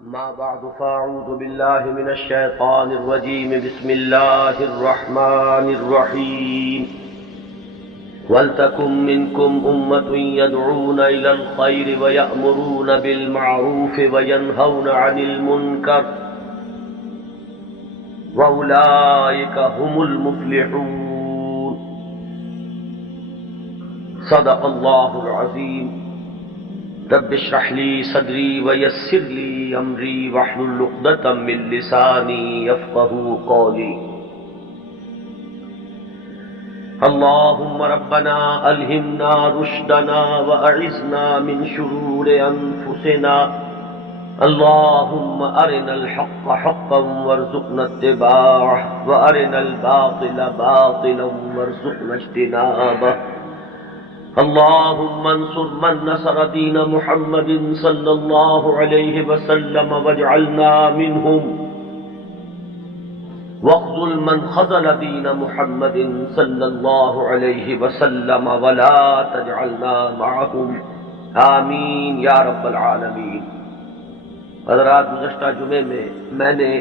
أما بعد فأعوذ بالله من الشيطان الرجيم بسم الله الرحمن الرحيم ولتكن منكم أمة يدعون إلى الخير ويأمرون بالمعروف وينهون عن المنكر وأولئك هم المفلحون صدق الله العظيم رب اشرح لي صدري ويسر لي أمري واحلل عقدة من لساني يفقهوا قولي اللهم ربنا ألهمنا رشدنا وأعذنا من شرور أنفسنا اللهم أرنا الحق حقا وارزقنا اتباعه وأرنا الباطل باطلا وارزقنا اجتنابه اللهم انصر من نصر دين محمد صلى الله عليه وسلم واجعلنا منهم واخذل من خذل دين محمد صلى الله عليه وسلم ولا تجعلنا معهم آمین یا رب العالمین۔ حضرات، گزشتہ جمعے میں نے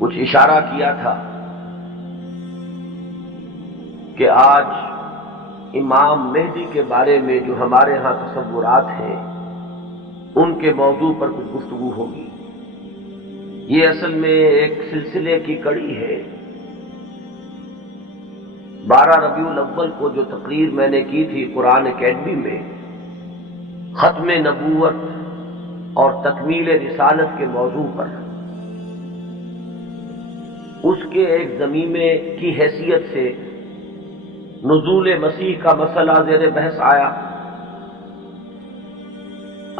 کچھ اشارہ کیا تھا کہ آج امام مہدی کے بارے میں جو ہمارے ہاں تصورات ہیں ان کے موضوع پر کچھ گفتگو ہوگی۔ یہ اصل میں ایک سلسلے کی کڑی ہے۔ 12 ربیع الاول کو جو تقریر میں نے کی تھی قرآن اکیڈمی میں ختم نبوت اور تکمیل رسالت کے موضوع پر، اس کے ایک ضمیمے کی حیثیت سے نزول مسیح کا مسئلہ زیر بحث آیا۔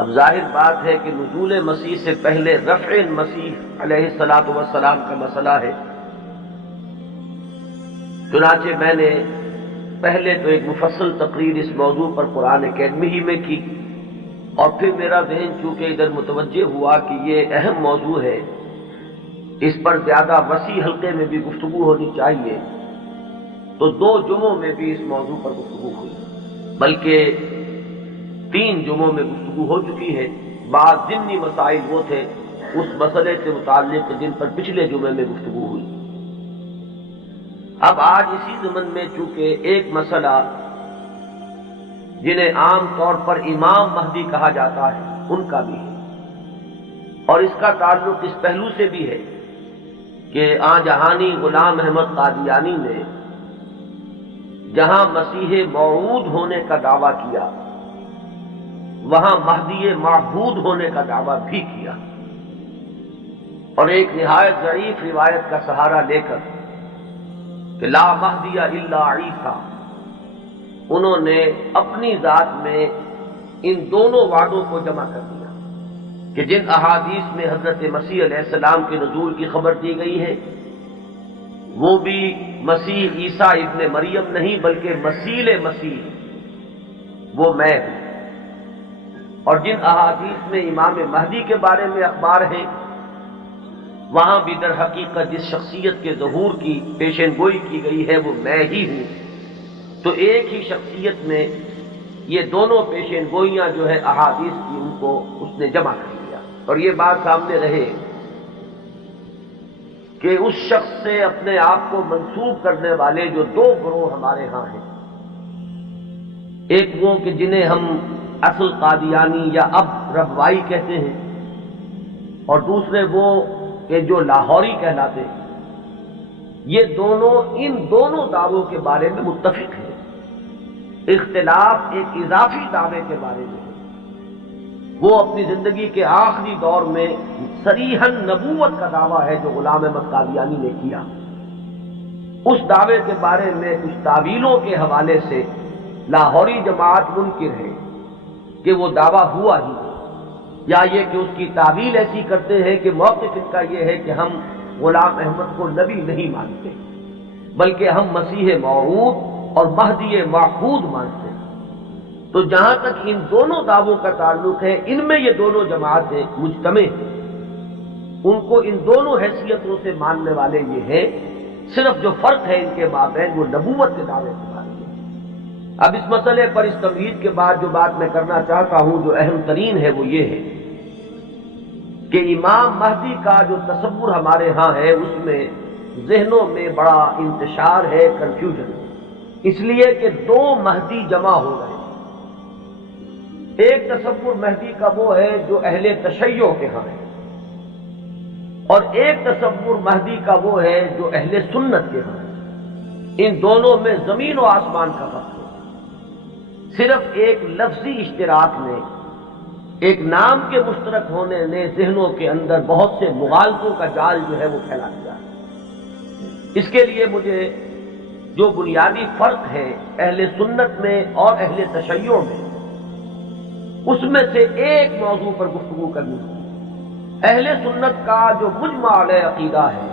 اب ظاہر بات ہے کہ نزول مسیح سے پہلے رفع مسیح علیہ الصلاۃ والسلام کا مسئلہ ہے۔ چنانچہ میں نے پہلے تو ایک مفصل تقریر اس موضوع پر قرآن اکیڈمی ہی میں کی، اور پھر میرا ذہن چونکہ ادھر متوجہ ہوا کہ یہ اہم موضوع ہے، اس پر زیادہ وسیع حلقے میں بھی گفتگو ہونی چاہیے، تو 2 جمعوں میں بھی اس موضوع پر گفتگو ہوئی، بلکہ 3 جمعوں میں گفتگو ہو چکی ہے۔ بعض ضمنی مسائل وہ تھے اس مسئلے سے متعلق جن پر پچھلے جمعے میں گفتگو ہوئی۔ اب آج اسی ضمن میں چونکہ ایک مسئلہ جنہیں عام طور پر امام مہدی کہا جاتا ہے ان کا بھی ہے، اور اس کا تعلق اس پہلو سے بھی ہے کہ آن جہانی غلام احمد قادیانی نے جہاں مسیح موعود ہونے کا دعویٰ کیا وہاں مہدی معبود ہونے کا دعویٰ بھی کیا، اور ایک نہایت ضعیف روایت کا سہارا لے کر کہ لا مہدی الا عیسیٰ، انہوں نے اپنی ذات میں ان دونوں وعدوں کو جمع کر دیا کہ جن احادیث میں حضرت مسیح علیہ السلام کے نزول کی خبر دی گئی ہے وہ بھی مسیح عیسیٰ ابن مریم نہیں بلکہ مسیح وہ میں ہوں، اور جن احادیث میں امام مہدی کے بارے میں اخبار ہیں وہاں بھی در حقیقت جس شخصیت کے ظہور کی پیشین گوئی کی گئی ہے وہ میں ہی ہوں۔ تو ایک ہی شخصیت میں یہ دونوں پیشین گوئیاں جو ہے احادیث کی ان کو اس نے جمع کر دیا، اور یہ بات سامنے رہے کہ اس شخص سے اپنے آپ کو منسوب کرنے والے جو 2 گروہ ہمارے ہاں ہیں، ایک وہ کہ جنہیں ہم اصل قادیانی یا اب ربوائی کہتے ہیں، اور دوسرے وہ کہ جو لاہوری کہلاتے ہیں، یہ دونوں ان دونوں دعووں کے بارے میں متفق ہیں۔ اختلاف ایک اضافی دعوے کے بارے میں ہے، وہ اپنی زندگی کے آخری دور میں صریحاً نبوت کا دعویٰ ہے جو غلام احمد قادیانی نے کیا۔ اس دعوے کے بارے میں کچھ تعویلوں کے حوالے سے لاہوری جماعت منکر ہے کہ وہ دعویٰ ہوا ہی، یا یہ کہ اس کی تعویل ایسی کرتے ہیں کہ موقف ان کا یہ ہے کہ ہم غلام احمد کو نبی نہیں مانتے بلکہ ہم مسیح موعود اور مہدی معبود مانتے ہیں۔ تو جہاں تک ان دونوں دعووں کا تعلق ہے ان میں یہ دونوں جماعتیں مجتمع ہیں، ان کو ان دونوں حیثیتوں سے ماننے والے یہ ہیں، صرف جو فرق ہے ان کے مابین وہ نبوت کے دعوے کے بارے میں۔ اب اس مسئلے پر اس تمہید کے بعد جو بات میں کرنا چاہتا ہوں جو اہم ترین ہے وہ یہ ہے کہ امام مہدی کا جو تصور ہمارے ہاں ہے اس میں ذہنوں میں بڑا انتشار ہے، کنفیوژن، اس لیے کہ دو مہدی جمع ہو گئے۔ ایک تصور مہدی کا وہ ہے جو اہل تشیع کے ہاں ہے، اور ایک تصور مہدی کا وہ ہے جو اہل سنت کے ہاں ہے۔ ان دونوں میں زمین و آسمان کا فرق ہے۔ صرف ایک لفظی اشتراک نے، ایک نام کے مشترک ہونے نے ذہنوں کے اندر بہت سے مغالطوں کا جال جو ہے وہ پھیلا دیا ہے۔ اس کے لیے مجھے جو بنیادی فرق ہے اہل سنت میں اور اہل تشیع میں، اس میں سے ایک موضوع پر گفتگو کرنی ہے۔ اہل سنت کا جو مجمع علیہ عقیدہ ہے،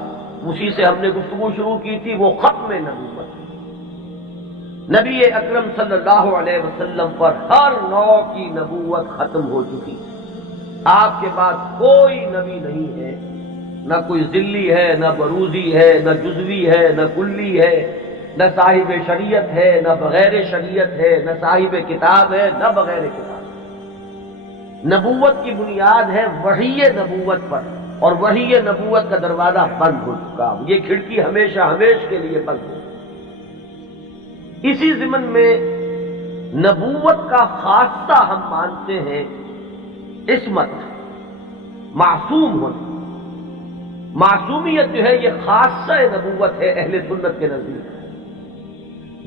اسی سے ہم نے گفتگو شروع کی تھی، وہ ختم نبوت ہے۔ نبی اکرم صلی اللہ علیہ وسلم پر ہر نوع کی نبوت ختم ہو چکی ہے۔ آپ کے بعد کوئی نبی نہیں ہے، نہ کوئی ذلی ہے، نہ بروزی ہے، نہ جزوی ہے، نہ کلی ہے، نہ صاحب شریعت ہے، نہ بغیر شریعت ہے، نہ صاحب کتاب ہے، نہ بغیر کتاب۔ نبوت کی بنیاد ہے وحی نبوت پر، اور وحی نبوت کا دروازہ بند ہو چکا، یہ کھڑکی ہمیشہ ہمیشہ کے لیے بند ہو۔ اسی ضمن میں نبوت کا خاصہ ہم مانتے ہیں عصمت، معصوم ہونا۔ معصومیت جو ہے یہ خاصہ نبوت ہے اہل سنت کے نزدیک۔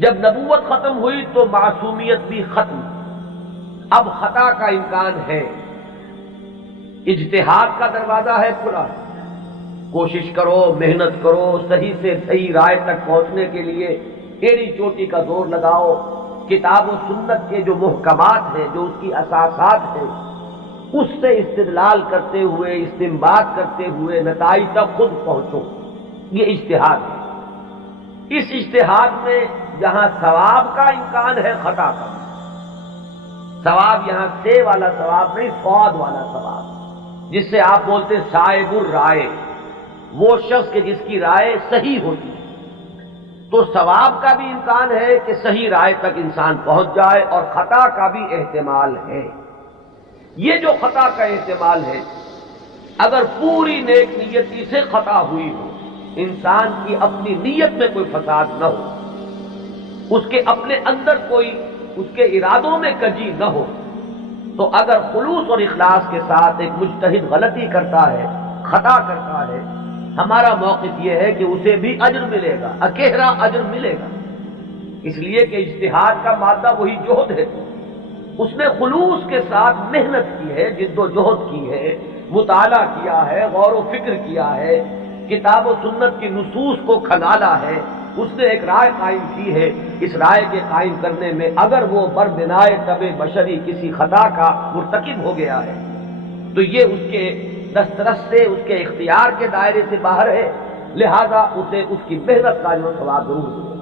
جب نبوت ختم ہوئی تو معصومیت بھی ختم، اب خطا کا امکان ہے، اجتہاد کا دروازہ ہے کھلا، کوشش کرو، محنت کرو، صحیح سے صحیح رائے تک پہنچنے کے لیے ایڑی چوٹی کا زور لگاؤ، کتاب و سنت کے جو محکمات ہیں، جو اس کی اساسات ہیں، اس سے استدلال کرتے ہوئے، استنباط کرتے ہوئے نتائج تک خود پہنچو، یہ اجتہاد ہے۔ اس اجتہاد میں جہاں ثواب کا امکان ہے، خطا کا، ثواب یہاں سے والا ثواب نہیں، فواد والا ثواب، جس سے آپ بولتے صائب الرائے، وہ شخص کہ جس کی رائے صحیح ہوتی ہے۔ تو ثواب کا بھی امکان ہے کہ صحیح رائے تک انسان پہنچ جائے، اور خطا کا بھی احتمال ہے۔ یہ جو خطا کا احتمال ہے، اگر پوری نیک نیتی سے خطا ہوئی ہو، انسان کی اپنی نیت میں کوئی فساد نہ ہو، اس کے اپنے اندر کوئی اس کے ارادوں میں کجی نہ ہو، تو اگر خلوص اور اخلاص کے ساتھ ایک مجتہد غلطی کرتا ہے، خطا کرتا ہے، ہمارا موقف یہ ہے کہ اسے بھی اجر ملے گا، اکیرا اجر ملے گا، اس لیے کہ اجتہاد کا مادہ وہی جہد ہے۔ اس نے خلوص کے ساتھ محنت کی ہے، جد و جہد کی ہے، مطالعہ کیا ہے، غور و فکر کیا ہے، کتاب و سنت کی نصوص کو کھنگالا ہے، اس نے ایک رائے قائم کی ہے۔ اس رائے کے قائم کرنے میں اگر وہ بربنائے طب بشری کسی خطا کا مرتکب ہو گیا ہے تو یہ اس کے دسترس سے، اس کے اختیار کے دائرے سے باہر ہے، لہذا اسے اس کی محنت کا جو ثواب ضرور ملے۔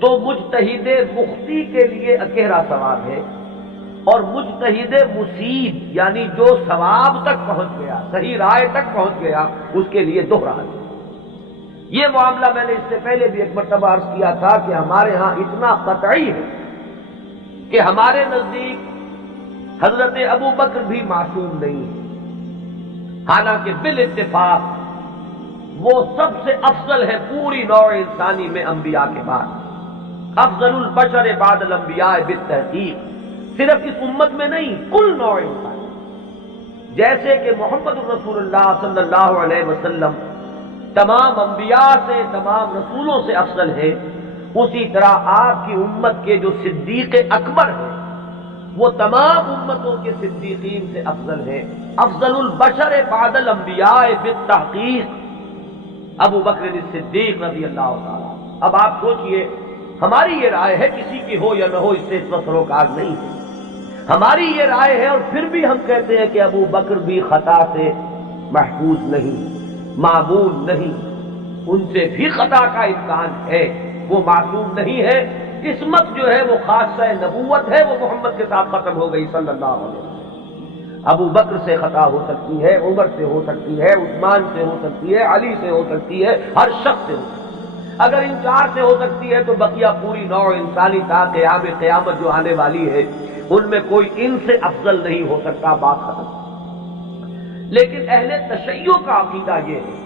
تو مجتہد مختی کے لیے اکیرا ثواب ہے، اور مجتہد مصیب یعنی جو ثواب تک پہنچ گیا، صحیح رائے تک پہنچ گیا، اس کے لیے دوہرا ہے۔ یہ معاملہ میں نے اس سے پہلے بھی ایک مرتبہ عرض کیا تھا کہ ہمارے ہاں اتنا قطعی ہے کہ ہمارے نزدیک حضرت ابو بکر بھی معصوم نہیں ہے، حالانکہ بالاتفاق وہ سب سے افضل ہے پوری نوع انسانی میں انبیاء کے بعد، افضل البشر بعد الانبیاء بالتحقیق، صرف اس امت میں نہیں، کل نوع انسان، جیسے کہ محمد رسول اللہ صلی اللہ علیہ وسلم تمام انبیاء سے، تمام رسولوں سے افضل ہے، اسی طرح آپ کی امت کے جو صدیق اکبر ہیں وہ تمام امتوں کے صدیقین سے افضل ہے، افضل البشر بعد الانبیاء بالتحقیق ابو بکر الصدیق رضی اللہ تعالیٰ۔ اب آپ سوچئے، ہماری یہ رائے ہے، کسی کی ہو یا نہ ہو اس سے اس وقت سروکار نہیں ہے، ہماری یہ رائے ہے، اور پھر بھی ہم کہتے ہیں کہ ابو بکر بھی خطا سے محفوظ نہیں، معمول نہیں، ان سے بھی خطا کا امکان ہے، وہ معصوم نہیں ہے۔ عصمت جو ہے وہ خاصہ نبوت ہے، وہ محمد کے ساتھ ختم ہو گئی صلی اللہ علیہ وسلم۔ ابو بکر سے خطا ہو سکتی ہے، عمر سے ہو سکتی ہے، عثمان سے ہو سکتی ہے، علی سے ہو سکتی ہے، ہر شخص سے ہو سکتی ہے۔ اگر ان چار سے ہو سکتی ہے تو بقیہ پوری نوع انسانی تا قیام قیامت جو آنے والی ہے، ان میں کوئی ان سے افضل نہیں ہو سکتا، بات ختم۔ لیکن اہل تشیع کا عقیدہ یہ ہے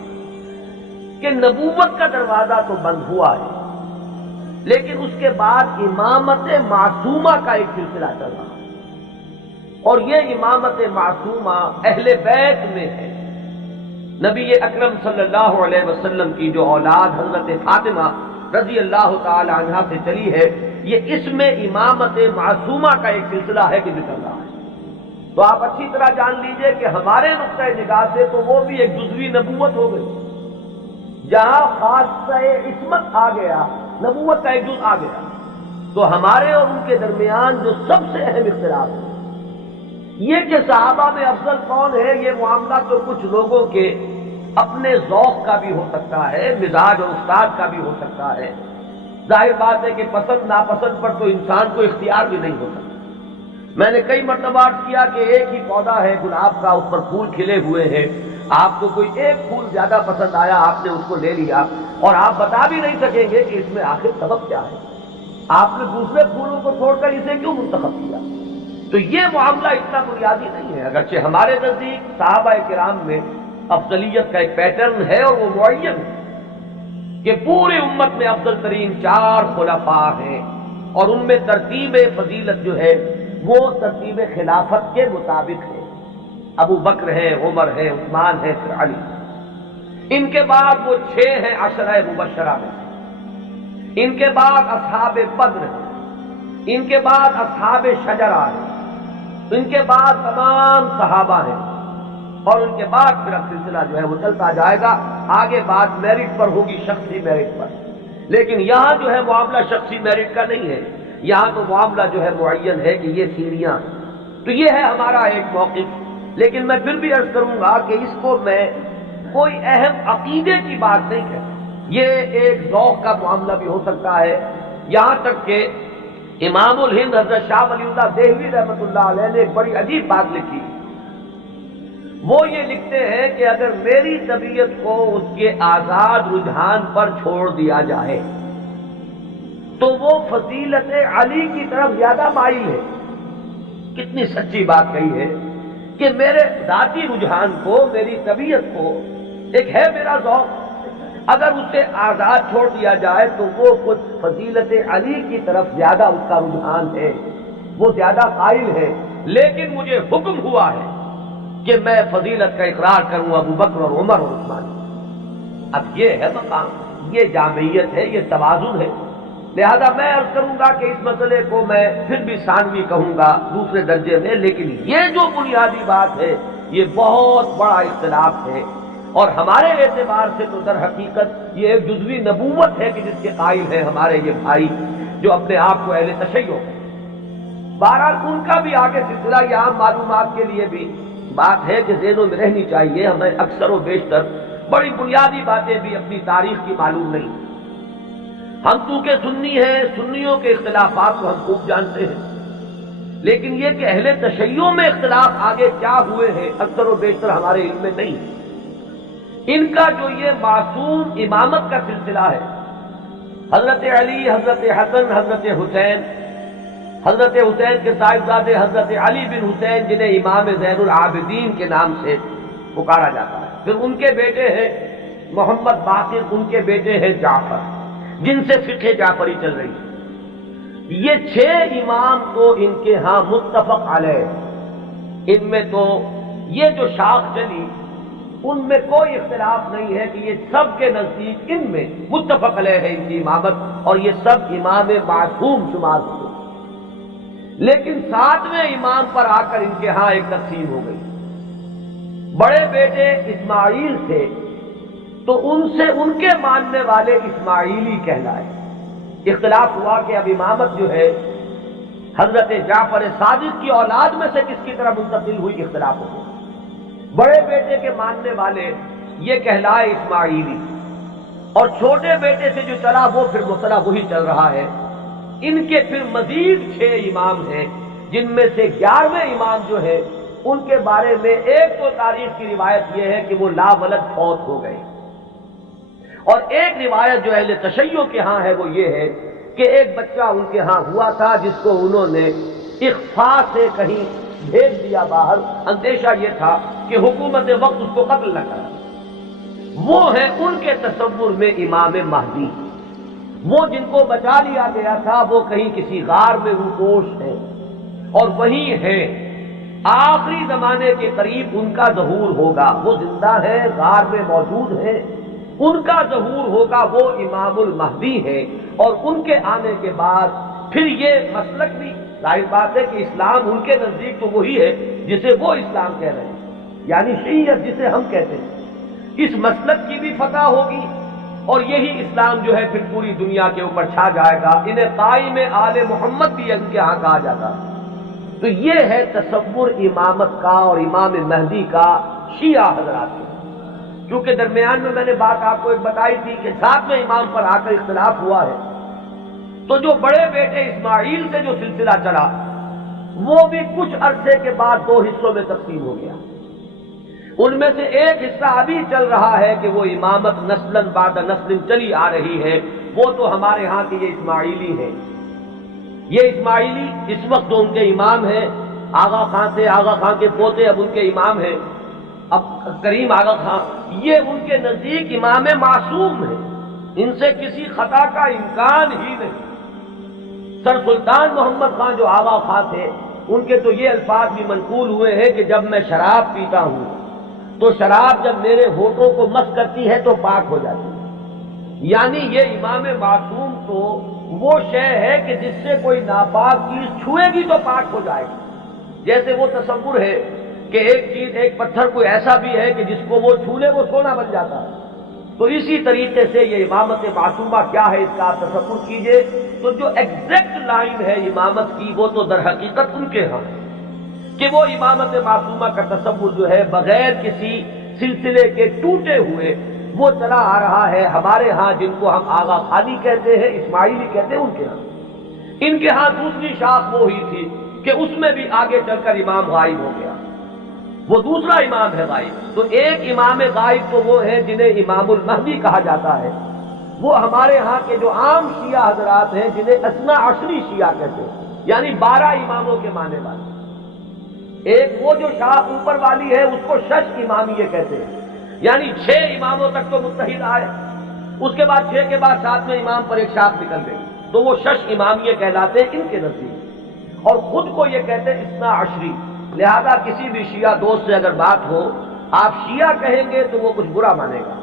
کہ نبوت کا دروازہ تو بند ہوا ہے، لیکن اس کے بعد امامت معصومہ کا ایک سلسلہ چل رہا ہے، اور یہ امامت معصومہ اہل بیت میں ہے۔ نبی اکرم صلی اللہ علیہ وسلم کی جو اولاد حضرت فاطمہ رضی اللہ تعالی عنہا سے چلی ہے، یہ اس میں امامت معصومہ کا ایک سلسلہ ہے کہ چل رہا ہے۔ تو آپ اچھی طرح جان لیجئے کہ ہمارے نقطۂ نگاہ سے تو وہ بھی ایک جزوی نبوت ہو گئی، جہاں خاصہ عصمت آ گیا، نبوت کا ایک جز آ گیا۔ تو ہمارے اور ان کے درمیان جو سب سے اہم اختلاف ہے یہ کہ صحابہ میں افضل کون ہے، یہ معاملہ تو کچھ لوگوں کے اپنے ذوق کا بھی ہو سکتا ہے، مزاج اور استاد کا بھی ہو سکتا ہے۔ ظاہر بات ہے کہ پسند ناپسند پر تو انسان کو اختیار بھی نہیں ہوتا۔ میں نے کئی مرتبہ عرض کیا کہ ایک ہی پودا ہے گلاب کا، اس پر پھول کھلے ہوئے ہیں، آپ کو کوئی ایک پھول زیادہ پسند آیا، آپ نے اس کو لے لیا، اور آپ بتا بھی نہیں سکیں گے کہ اس میں آخر سبب کیا ہے، آپ نے دوسرے پھولوں کو چھوڑ کر اسے کیوں منتخب کیا۔ تو یہ معاملہ اتنا بنیادی نہیں ہے، اگرچہ ہمارے نزدیک صحابہ کرام میں افضلیت کا ایک پیٹرن ہے اور وہ معین ہے کہ پوری امت میں افضل ترین 4 خلفاء ہیں، اور ان میں ترتیب فضیلت جو ہے وہ ترتیب خلافت کے مطابق ہے۔ ابو بکر ہے، عمر ہے، عثمان ہے، پھر علی۔ ان کے بعد وہ 6 ہیں عشرہ مبشرہ میں سے، ان کے بعد اصحاب بدر ہیں، ان کے بعد اصحاب شجرہ ہیں، ان کے بعد تمام صحابہ ہیں، اور ان کے بعد پھر سلسلہ جو ہے وہ چلتا جائے گا۔ آگے بات میرٹ پر ہوگی، شخصی میرٹ پر، لیکن یہاں جو ہے معاملہ شخصی میرٹ کا نہیں ہے، یہاں تو معاملہ جو ہے معین ہے کہ یہ سیڑھیاں ہیں۔ تو یہ ہے ہمارا ایک موقف، لیکن میں پھر بھی عرض کروں گا کہ اس کو میں کوئی اہم عقیدے کی بات نہیں کہتا، یہ ایک ذوق کا معاملہ بھی ہو سکتا ہے۔ یہاں تک کہ امام الہند حضرت شاہ ولی اللہ دہلوی رحمۃ اللہ علیہ نے ایک بڑی عجیب بات لکھی، وہ یہ لکھتے ہیں کہ اگر میری طبیعت کو اس کے آزاد رجحان پر چھوڑ دیا جائے تو وہ فضیلت علی کی طرف زیادہ مائل ہے۔ کتنی سچی بات کہی ہے کہ میرے ذاتی رجحان کو، میری طبیعت کو، ایک ہے میرا ذوق، اگر اسے آزاد چھوڑ دیا جائے تو وہ خود فضیلت علی کی طرف زیادہ اس کا رجحان ہے، وہ زیادہ قائل ہے، لیکن مجھے حکم ہوا ہے کہ میں فضیلت کا اقرار کروں ابو بکر اور عمر اور عثمان۔ اب یہ ہے مقام، یہ جامعیت ہے، یہ توازن ہے۔ لہذا میں عرض کروں گا کہ اس مسئلے کو میں پھر بھی ثانوی کہوں گا، دوسرے درجے میں، لیکن یہ جو بنیادی بات ہے یہ بہت بڑا اختلاف ہے، اور ہمارے اعتبار سے تو در حقیقت یہ ایک جزوی نبوت ہے کہ جس کے قائل ہیں ہمارے یہ بھائی جو اپنے آپ کو اہل تشیع۔ بہرحال ان کا بھی آگے سلسلہ، یہ عام معلومات کے لیے بھی بات ہے کہ ذہنوں میں رہنی چاہیے، ہمیں اکثر و بیشتر بڑی بنیادی باتیں بھی اپنی تاریخ کی معلوم نہیں۔ ہم چونکہ سنی ہیں، سنیوں کے اختلافات کو ہم خوب جانتے ہیں، لیکن یہ کہ اہل تشیع میں اختلاف آگے کیا ہوئے ہیں اکثر و بیشتر ہمارے علم میں نہیں۔ ان کا جو یہ معصوم امامت کا سلسلہ ہے، حضرت علی، حضرت حسن، حضرت حسین، حضرت حسین کے صاحبزادے حضرت علی بن حسین جنہیں امام زین العابدین کے نام سے پکارا جاتا ہے، پھر ان کے بیٹے ہیں محمد باقر، ان کے بیٹے ہیں جعفر، جن سے فقہ جعفری چل رہی ہے۔ یہ 6 امام تو ان کے ہاں متفق علیہ، ان میں تو یہ جو شاخ چلی ان میں کوئی اختلاف نہیں ہے کہ یہ سب کے نزدیک ان میں متفق علیہ ہے ان کی امامت، اور یہ سب امام معصوم شمار ہوئے۔ لیکن 7ویں امام پر آ کر ان کے ہاں ایک تقسیم ہو گئی۔ بڑے بیٹے اسماعیل تھے تو ان سے ان کے ماننے والے اسماعیلی کہلائے۔ اختلاف ہوا کہ اب امامت جو ہے حضرت جعفر صادق کی اولاد میں سے کس کی طرف منتقل ہوئی، اختلاف ہو گیا۔ بڑے بیٹے کے ماننے والے یہ کہلائے اسماعیلی، اور چھوٹے بیٹے سے جو چلا وہ پھر مسئلہ وہی چل رہا ہے۔ ان کے پھر مزید 6 امام ہیں، جن میں سے 11ویں امام جو ہے ان کے بارے میں ایک تو تاریخ کی روایت یہ ہے کہ وہ لا ولد فوت ہو گئے، اور ایک روایت جو اہل تشیع کے ہاں ہے وہ یہ ہے کہ ایک بچہ ان کے ہاں ہوا تھا جس کو انہوں نے اخفاء سے کہیں بھیج دیا باہر، اندیشہ یہ تھا کہ حکومت وقت اس کو قتل نہ کرے۔ وہ ہے ان کے تصور میں امام مہدی، وہ جن کو بچا لیا گیا تھا وہ کہیں کسی غار میں روپوش ہے، اور وہی ہے آخری زمانے کے قریب ان کا ظہور ہوگا۔ وہ زندہ ہے، غار میں موجود ہے، ان کا ظہور ہوگا، وہ امام المہدی ہے۔ اور ان کے آنے کے بعد پھر یہ مسلک بھی ظاہر بات ہے کہ اسلام ان کے نزدیک تو وہی ہے جسے وہ اسلام کہہ رہے ہیں، یعنی شیعیت جسے ہم کہتے ہیں، اس مسلک کی بھی فتح ہوگی، اور یہی اسلام جو ہے پھر پوری دنیا کے اوپر چھا جائے گا۔ انہیں قائم آل محمد بھی ان کے ہاں کہا جاتا ہے۔ تو یہ ہے تصور امامت کا اور امام مہدی کا شیعہ حضرات کا۔ کیونکہ درمیان میں میں نے بات آپ کو ایک بتائی تھی کہ ساتویں امام پر آ کر اختلاف ہوا ہے، تو جو بڑے بیٹے اسماعیل سے جو سلسلہ چلا وہ بھی کچھ عرصے کے بعد دو حصوں میں تقسیم ہو گیا۔ ان میں سے ایک حصہ ابھی چل رہا ہے کہ وہ امامت نسلاً بعد نسل چلی آ رہی ہے، وہ تو ہمارے ہاں کے یہ اسماعیلی ہیں۔ یہ اسماعیلی اس وقت جو ان کے امام ہیں، آغا خان تھے، آغا خان کے پوتے اب ان کے امام ہیں، اب کریم آغا خان، یہ ان کے نزدیک امام معصوم ہیں، ان سے کسی خطا کا امکان ہی نہیں۔ سر سلطان محمد خان جو آغا خان تھے، ان کے تو یہ الفاظ بھی منقول ہوئے ہیں کہ جب میں شراب پیتا ہوں تو شراب جب میرے ہونٹوں کو مس کرتی ہے تو پاک ہو جاتی ہے۔ یعنی یہ امام معصوم تو وہ شے ہے کہ جس سے کوئی ناپاک چیز چھوئے گی تو پاک ہو جائے گی۔ جیسے وہ تصور ہے کہ ایک چیز، ایک پتھر کوئی ایسا بھی ہے کہ جس کو وہ چھو لے وہ سونا بن جاتا ہے، تو اسی طریقے سے یہ امامت معصومہ کیا ہے اس کا آپ تصور کیجئے۔ تو جو ایگزیکٹ لائن ہے امامت کی وہ تو در حقیقت ان کے ہاں ہے کہ وہ امامت معصومہ کا تصور جو ہے بغیر کسی سلسلے کے ٹوٹے ہوئے وہ چلا آ رہا ہے۔ ہمارے ہاں جن کو ہم آغا خانی کہتے ہیں، اسماعیلی کہتے ہیں، ان کے ہاں، ان کے ہاں دوسری شاخ وہ ہی تھی کہ اس میں بھی آگے چل کر امام غائب ہو گیا، وہ دوسرا امام ہے غائب۔ تو ایک امام غائب تو وہ ہے جنہیں امام المہدی کہا جاتا ہے، وہ ہمارے ہاں کے جو عام شیعہ حضرات ہیں جنہیں اثنا عشری شیعہ کہتے ہیں، یعنی 12 اماموں کے ماننے والے۔ ایک وہ جو شاخ اوپر والی ہے اس کو شش امامیہ کہتے ہیں، یعنی 6 اماموں تک تو متحد آئے، اس کے بعد 6 کے بعد 7ویں امام پر ایک شاخ نکل گئی، تو وہ شش امامیہ کہلاتے ہیں ان کے نزدیک، اور خود کو یہ کہتے ہیں اثنا عشری۔ لہذا کسی بھی شیعہ دوست سے اگر بات ہو، آپ شیعہ کہیں گے تو وہ کچھ برا مانے گا،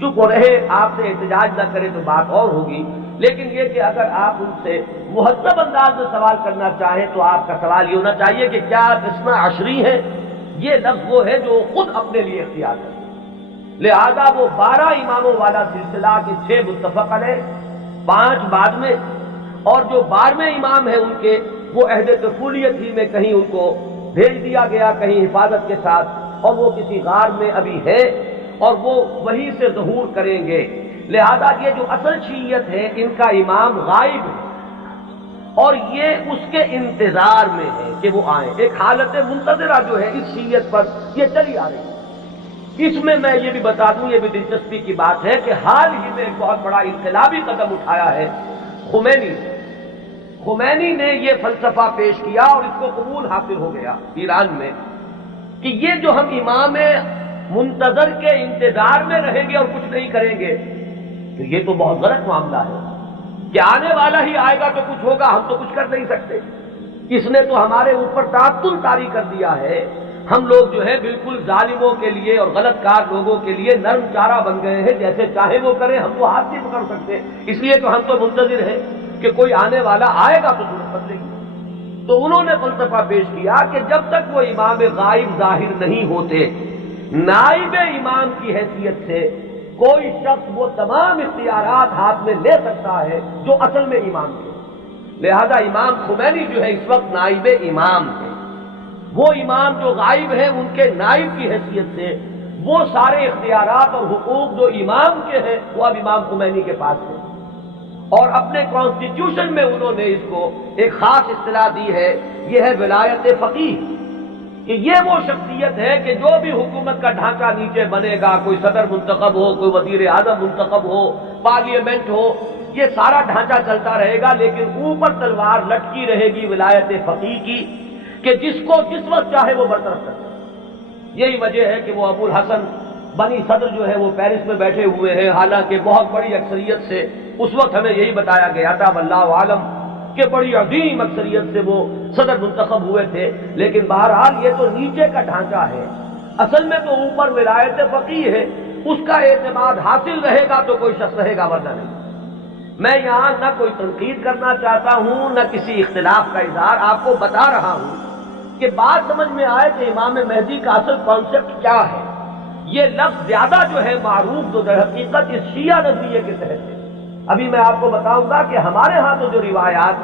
چپ رہے، آپ سے احتجاج نہ کرے تو بات اور ہوگی۔ لیکن یہ کہ اگر آپ ان سے مہذب انداز میں سوال کرنا چاہیں تو آپ کا سوال یہ ہونا چاہیے کہ کیا آپ اثنا عشری ہیں؟ یہ لفظ وہ ہے جو خود اپنے لیے اختیار کرے۔ لہذا وہ 12 اماموں والا سلسلہ کے 6 متفق علیہ، 5 بعد میں، اور جو 12ویں امام ہیں ان کے وہ عہد طفولیت ہی میں کہیں ان کو بھیج دیا گیا، کہیں حفاظت کے ساتھ، اور وہ کسی غار میں ابھی ہے اور وہ وہیں سے ظہور کریں گے۔ لہذا یہ جو اصل شیعیت ہے ان کا امام غائب ہے اور یہ اس کے انتظار میں ہے کہ وہ آئیں۔ ایک حالت منتظرہ جو ہے اس شیعیت پر یہ چلی آ رہی ہے۔ اس میں یہ بھی بتا دوں، یہ بھی دلچسپی کی بات ہے کہ حال ہی میں ایک بہت بڑا انقلابی قدم اٹھایا ہے خمینی نے یہ فلسفہ پیش کیا اور اس کو قبول حاصل ہو گیا ایران میں کہ یہ جو ہم امام منتظر کے انتظار میں رہیں گے اور کچھ نہیں کریں گے تو یہ تو بہت غلط معاملہ ہے کہ آنے والا ہی آئے گا تو کچھ ہوگا، ہم تو کچھ کر نہیں سکتے۔ اس نے تو ہمارے اوپر تعطل طاری کر دیا ہے، ہم لوگ جو ہے بالکل ظالموں کے لیے اور غلط کار لوگوں کے لیے نرم چارہ بن گئے ہیں، جیسے چاہے وہ کریں، ہم تو ہاتھ نہیں پکڑ سکتے، اس لیے تو ہم تو منتظر ہیں کہ کوئی آنے والا آئے گا تو صورت بدلے گی۔ تو انہوں نے فلسفہ پیش کیا کہ جب تک وہ امام غائب ظاہر نہیں ہوتے، نائب امام کی حیثیت سے کوئی شخص وہ تمام اختیارات ہاتھ میں لے سکتا ہے جو اصل میں امام کے۔ لہذا امام خمینی جو ہے اس وقت نائب امام ہے، وہ امام جو غائب ہیں ان کے نائب کی حیثیت سے وہ سارے اختیارات اور حقوق جو امام کے ہیں وہ اب امام خمینی کے پاس ہیں، اور اپنے کانسٹیٹیوشن میں انہوں نے اس کو ایک خاص اصطلاح دی ہے، یہ ہے ولایت فقیہ، کہ یہ وہ شخصیت ہے کہ جو بھی حکومت کا ڈھانچہ نیچے بنے گا، کوئی صدر منتخب ہو، کوئی وزیر اعظم منتخب ہو، پارلیمنٹ ہو، یہ سارا ڈھانچہ چلتا رہے گا، لیکن اوپر تلوار لٹکی رہے گی ولایت فقیہ کی کہ جس کو جس وقت چاہے وہ برطرف کرتے ہیں۔ یہی وجہ ہے کہ وہ ابو الحسن بنی صدر جو ہے وہ پیرس میں بیٹھے ہوئے ہیں، حالانکہ بہت بڑی اکثریت سے اس وقت ہمیں یہی بتایا گیا تھا واللہ عالم کہ بڑی عظیم اکثریت سے وہ صدر منتخب ہوئے تھے، لیکن بہرحال یہ تو نیچے کا ڈھانچہ ہے، اصل میں تو اوپر ولایت فقیہ ہے، اس کا اعتماد حاصل رہے گا تو کوئی شخص رہے گا ورنہ نہیں۔ میں یہاں نہ کوئی تنقید کرنا چاہتا ہوں نہ کسی اختلاف کا اظہار، آپ کو بتا رہا ہوں کہ بات سمجھ میں آئے کہ امام مہدی کا اصل کانسیپٹ کیا ہے۔ یہ لفظ زیادہ جو ہے معروف جو در حقیقت اس شیعہ نظریے کے تحت ہے۔ ابھی میں آپ کو بتاؤں گا کہ ہمارے ہاں تو جو روایات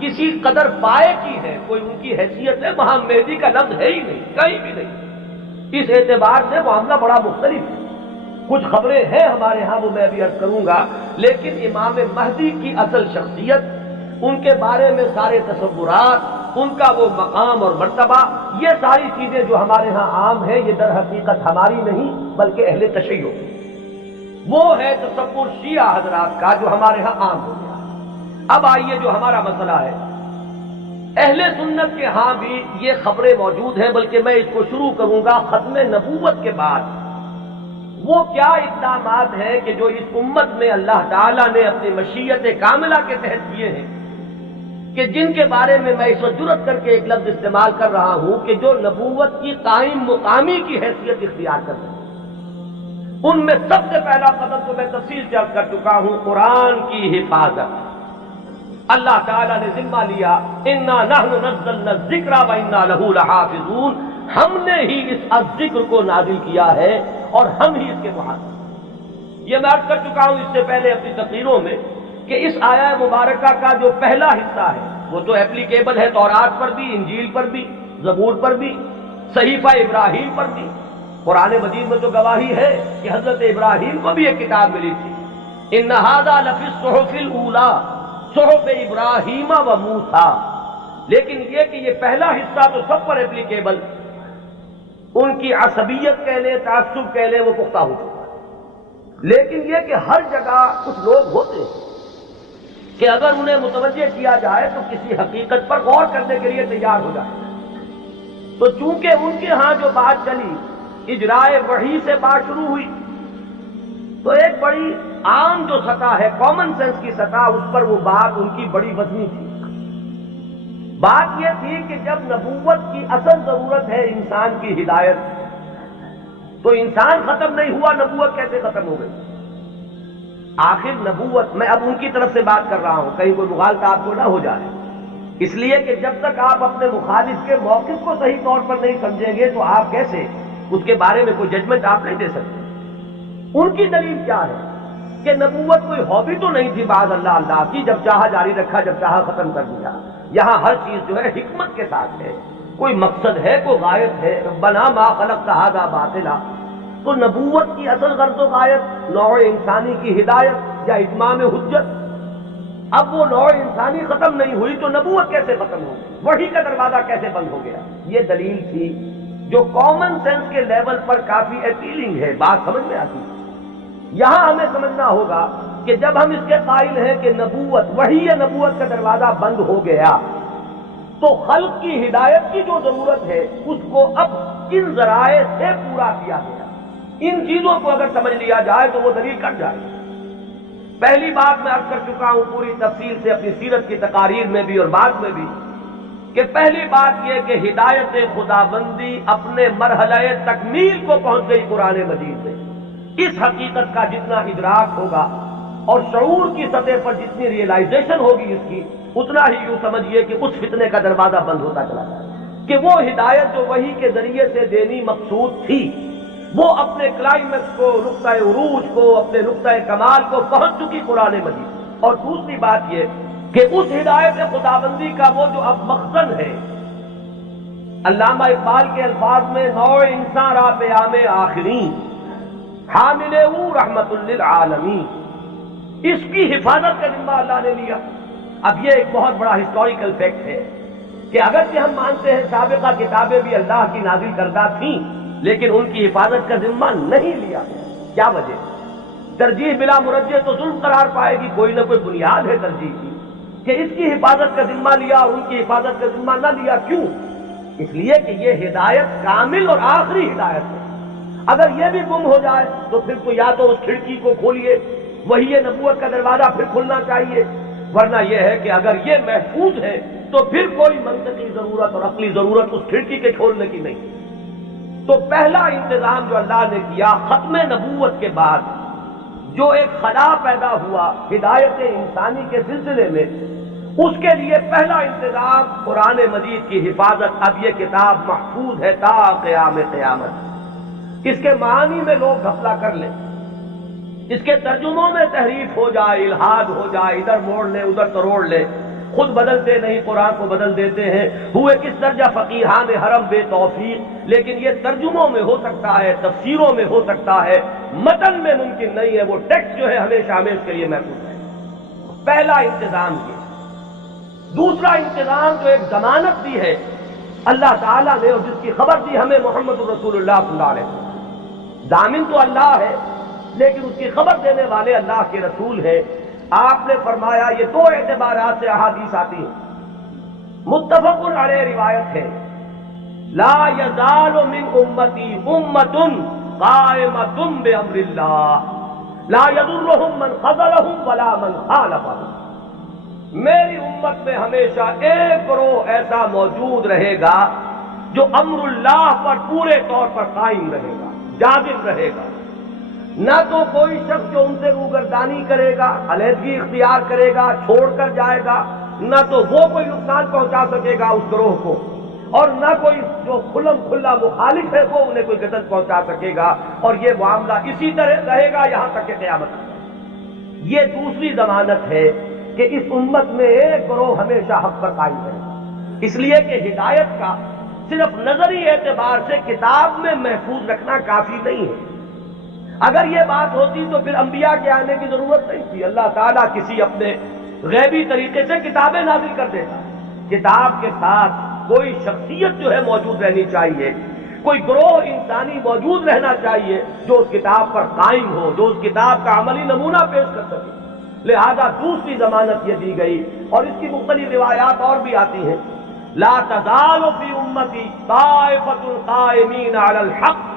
کسی قدر پائے کی ہے، کوئی ان کی حیثیت ہے، وہاں مہدی کا لفظ ہے ہی نہیں، کہیں بھی نہیں۔ اس اعتبار سے معاملہ بڑا مختلف ہے۔ کچھ خبریں ہیں ہمارے ہاں، وہ میں بھی عرض کروں گا، لیکن امام مہدی کی اصل شخصیت، ان کے بارے میں سارے تصورات، ان کا وہ مقام اور مرتبہ، یہ ساری چیزیں جو ہمارے ہاں عام ہیں، یہ در حقیقت ہماری نہیں بلکہ اہل تشیع وہ ہے تصور شیعہ حضرات کا جو ہمارے ہاں عام ہو گیا۔ اب آئیے جو ہمارا مسئلہ ہے، اہل سنت کے ہاں بھی یہ خبریں موجود ہیں، بلکہ میں اس کو شروع کروں گا ختم نبوت کے بعد۔ وہ کیا اقدامات ہیں کہ جو اس امت میں اللہ تعالیٰ نے اپنی مشیت کاملہ کے تحت کیے ہیں، کہ جن کے بارے میں اس وقت جرأت کر کے ایک لفظ استعمال کر رہا ہوں کہ جو نبوت کی قائم مقامی کی حیثیت اختیار کر رہے ہیں۔ ان میں سب سے پہلا قدم تو میں تفصیل سے عرض کر چکا ہوں، قرآن کی حفاظت۔ اللہ تعالیٰ نے ذمہ لیا، انا نحن نزلنا الذکر وانا لہ لحافظون، ہم نے ہی اس ذکر کو نازل کیا ہے اور ہم ہی اس کے محافظ۔ یہ میں عرض کر چکا ہوں اس سے پہلے اپنی تقریروں میں کہ اس آیہ مبارکہ کا جو پہلا حصہ ہے وہ تو اپلیکیبل ہے تورات پر بھی، انجیل پر بھی، زبور پر بھی، صحیفہ ابراہیم پر بھی۔ قرآن مجید میں تو گواہی ہے کہ حضرت ابراہیم کو بھی ایک کتاب ملی تھی، ان ھذا لفی الصحف الاولی صحف ابراہیم و موسیٰ۔ لیکن یہ کہ یہ پہلا حصہ تو سب پر اپلیکیبل، ان کی عصبیت کہہ لیں، تعصب کہہ لیں، وہ پختہ ہو چکا ہے۔ لیکن یہ کہ ہر جگہ کچھ لوگ ہوتے ہیں کہ اگر انہیں متوجہ کیا جائے تو کسی حقیقت پر غور کرنے کے لیے تیار ہو جائے۔ تو چونکہ ان کے ہاں جو بات چلی، اجرائے وحی سے بات شروع ہوئی، تو ایک بڑی عام جو سطح ہے، کامن سینس کی سطح، اس پر وہ بات ان کی بڑی وزنی تھی۔ بات یہ تھی کہ جب نبوت کی اصل ضرورت ہے انسان کی ہدایت، تو انسان ختم نہیں ہوا، نبوت کیسے ختم ہو گئی؟ آخر نبوت، میں اب ان کی طرف سے بات کر رہا ہوں، کہیں کوئی مغالطہ آپ کو نہ ہو جائے، اس لیے کہ جب تک آپ اپنے مخالف کے موقف کو صحیح طور پر نہیں سمجھیں گے تو آپ کیسے اس کے بارے میں کوئی ججمنٹ آپ نہیں دے سکتے۔ ان کی دلیل کیا ہے کہ نبوت کوئی ہابی تو نہیں تھی بعد اللہ کی، جب چاہا جاری رکھا، جب چاہا ختم کر دیا۔ یہاں ہر چیز جو ہے حکمت کے ساتھ ہے، کوئی مقصد ہے، کوئی غایت ہے، ربنا ما خلقت ھذا باطلا۔ تو نبوت کی اصل غرض و غایت نوع انسانی کی ہدایت یا اتمام حجت۔ اب وہ نوع انسانی ختم نہیں ہوئی تو نبوت کیسے ختم ہو گئی؟ وحی کا دروازہ کیسے بند ہو گیا؟ یہ دلیل تھی جو کامن سینس کے لیول پر کافی اپیلنگ ہے، بات سمجھ میں آتی ہے۔ یہاں ہمیں سمجھنا ہوگا کہ جب ہم اس کے قائل ہیں کہ نبوت، وحی نبوت کا دروازہ بند ہو گیا، تو خلق کی ہدایت کی جو ضرورت ہے اس کو اب کن ذرائع سے پورا کیا گیا؟ ان چیزوں کو اگر سمجھ لیا جائے تو وہ دلیل کٹ جائے۔ پہلی بات میں عرض کر چکا ہوں پوری تفصیل سے اپنی سیرت کی تقاریر میں بھی اور بعد میں بھی، کہ پہلی بات یہ کہ ہدایت خداوندی اپنے مرحلہ تکمیل کو پہنچ گئی قرآن مجید میں۔ اس حقیقت کا جتنا ادراک ہوگا اور شعور کی سطح پر جتنی ریئلائزیشن ہوگی اس کی، اتنا ہی یوں سمجھیے کہ اس فتنے کا دروازہ بند ہوتا چلا جائے کہ وہ ہدایت جو وحی کے ذریعے سے دینی مقصود تھی، وہ اپنے کلائمیکس کو، نقطہ عروج کو، اپنے نقطہ کمال کو پہنچ چکی قرآن مجید۔ اور دوسری بات یہ کہ اس ہدایت خداوندی کا وہ جو اب مخزن ہے، علامہ اقبال کے الفاظ میں نوع انسان را پیام آخرین حامل رحمت للعالمین، اس کی حفاظت کا ذمہ اللہ نے لیا۔ اب یہ ایک بہت بڑا ہسٹوریکل فیکٹ ہے کہ اگرچہ ہم مانتے ہیں سابقہ کتابیں بھی اللہ کی نازل کردہ تھیں، لیکن ان کی حفاظت کا ذمہ نہیں لیا گیا۔ کیا وجہ؟ ترجیح بلا مرجح تو ظلم قرار پائے گی، کوئی نہ کوئی بنیاد ہے ترجیح کی، کہ اس کی حفاظت کا ذمہ لیا اور ان کی حفاظت کا ذمہ نہ لیا۔ کیوں؟ اس لیے کہ یہ ہدایت کامل اور آخری ہدایت ہے. اگر یہ بھی گم ہو جائے تو پھر تو یا تو اس کھڑکی کو کھولیے، وہی نبوت کا دروازہ پھر کھلنا چاہیے، ورنہ یہ ہے کہ اگر یہ محفوظ ہے تو پھر کوئی منطقی ضرورت اور عقلی ضرورت اس کھڑکی کے کھولنے کی نہیں. تو پہلا انتظام جو اللہ نے کیا ختم نبوت کے بعد، جو ایک خلا پیدا ہوا ہدایت انسانی کے سلسلے میں، اس کے لیے پہلا انتظام قرآن مجید کی حفاظت. اب یہ کتاب محفوظ ہے تا قیام قیامت. اس کے معنی میں لوگ گھپلا کر لیں، اس کے ترجموں میں تحریف ہو جائے، الحاد ہو جائے، ادھر موڑ لیں ادھر تروڑ لیں، خود بدلتے نہیں قرآن کو بدل دیتے ہیں. ہوئے کس درجہ فقیہان حرم بے توفیق. لیکن یہ ترجموں میں ہو سکتا ہے، تفسیروں میں ہو سکتا ہے، متن میں ممکن نہیں ہے. وہ ٹیکسٹ جو ہے ہمیشہ ہمیشہ کے لیے محفوظ ہے. پہلا انتظام یہ. دوسرا انتظام جو ایک ضمانت دی ہے اللہ تعالیٰ نے، اور جس کی خبر دی ہمیں محمد رسول اللہ صلی اللہ علیہ وسلم. ضامن تو اللہ ہے لیکن اس کی خبر دینے والے اللہ کے رسول ہیں. آپ نے فرمایا، یہ دو اعتبارات سے احادیث آتی ہیں، متفق علیہ روایت ہے، لا یزال من امتی امت قائمۃ بامر اللہ لا یضرهم من خذلهم ولا من خالفهم. میری امت میں ہمیشہ ایک گروہ ایسا موجود رہے گا جو امر اللہ پر پورے طور پر قائم رہے گا، جازم رہے گا. نہ تو کوئی شخص جو ان سے روگردانی کرے گا، علیحدگی اختیار کرے گا، چھوڑ کر جائے گا، نہ تو وہ کوئی نقصان پہنچا سکے گا اس گروہ کو، اور نہ کوئی جو کھلم کھلا مخالف ہے وہ انہیں کوئی قتل پہنچا سکے گا. اور یہ معاملہ اسی طرح رہے گا یہاں تک کہ قیامت. یہ دوسری ضمانت ہے کہ اس امت میں ایک گروہ ہمیشہ حق پر قائم رہے گا. اس لیے کہ ہدایت کا صرف نظری اعتبار سے کتاب میں محفوظ رکھنا کافی نہیں ہے. اگر یہ بات ہوتی تو پھر انبیاء کے آنے کی ضرورت نہیں تھی. اللہ تعالیٰ کسی اپنے غیبی طریقے سے کتابیں نازل کر دیتا. کتاب کے ساتھ کوئی شخصیت جو ہے موجود رہنی چاہیے، کوئی گروہ انسانی موجود رہنا چاہیے جو اس کتاب پر قائم ہو، جو اس کتاب کا عملی نمونہ پیش کر سکے. لہذا دوسری ضمانت یہ دی گئی، اور اس کی مختلف روایات اور بھی آتی ہیں. لا تزال فی امتی طائفۃ قائمین علی الحق.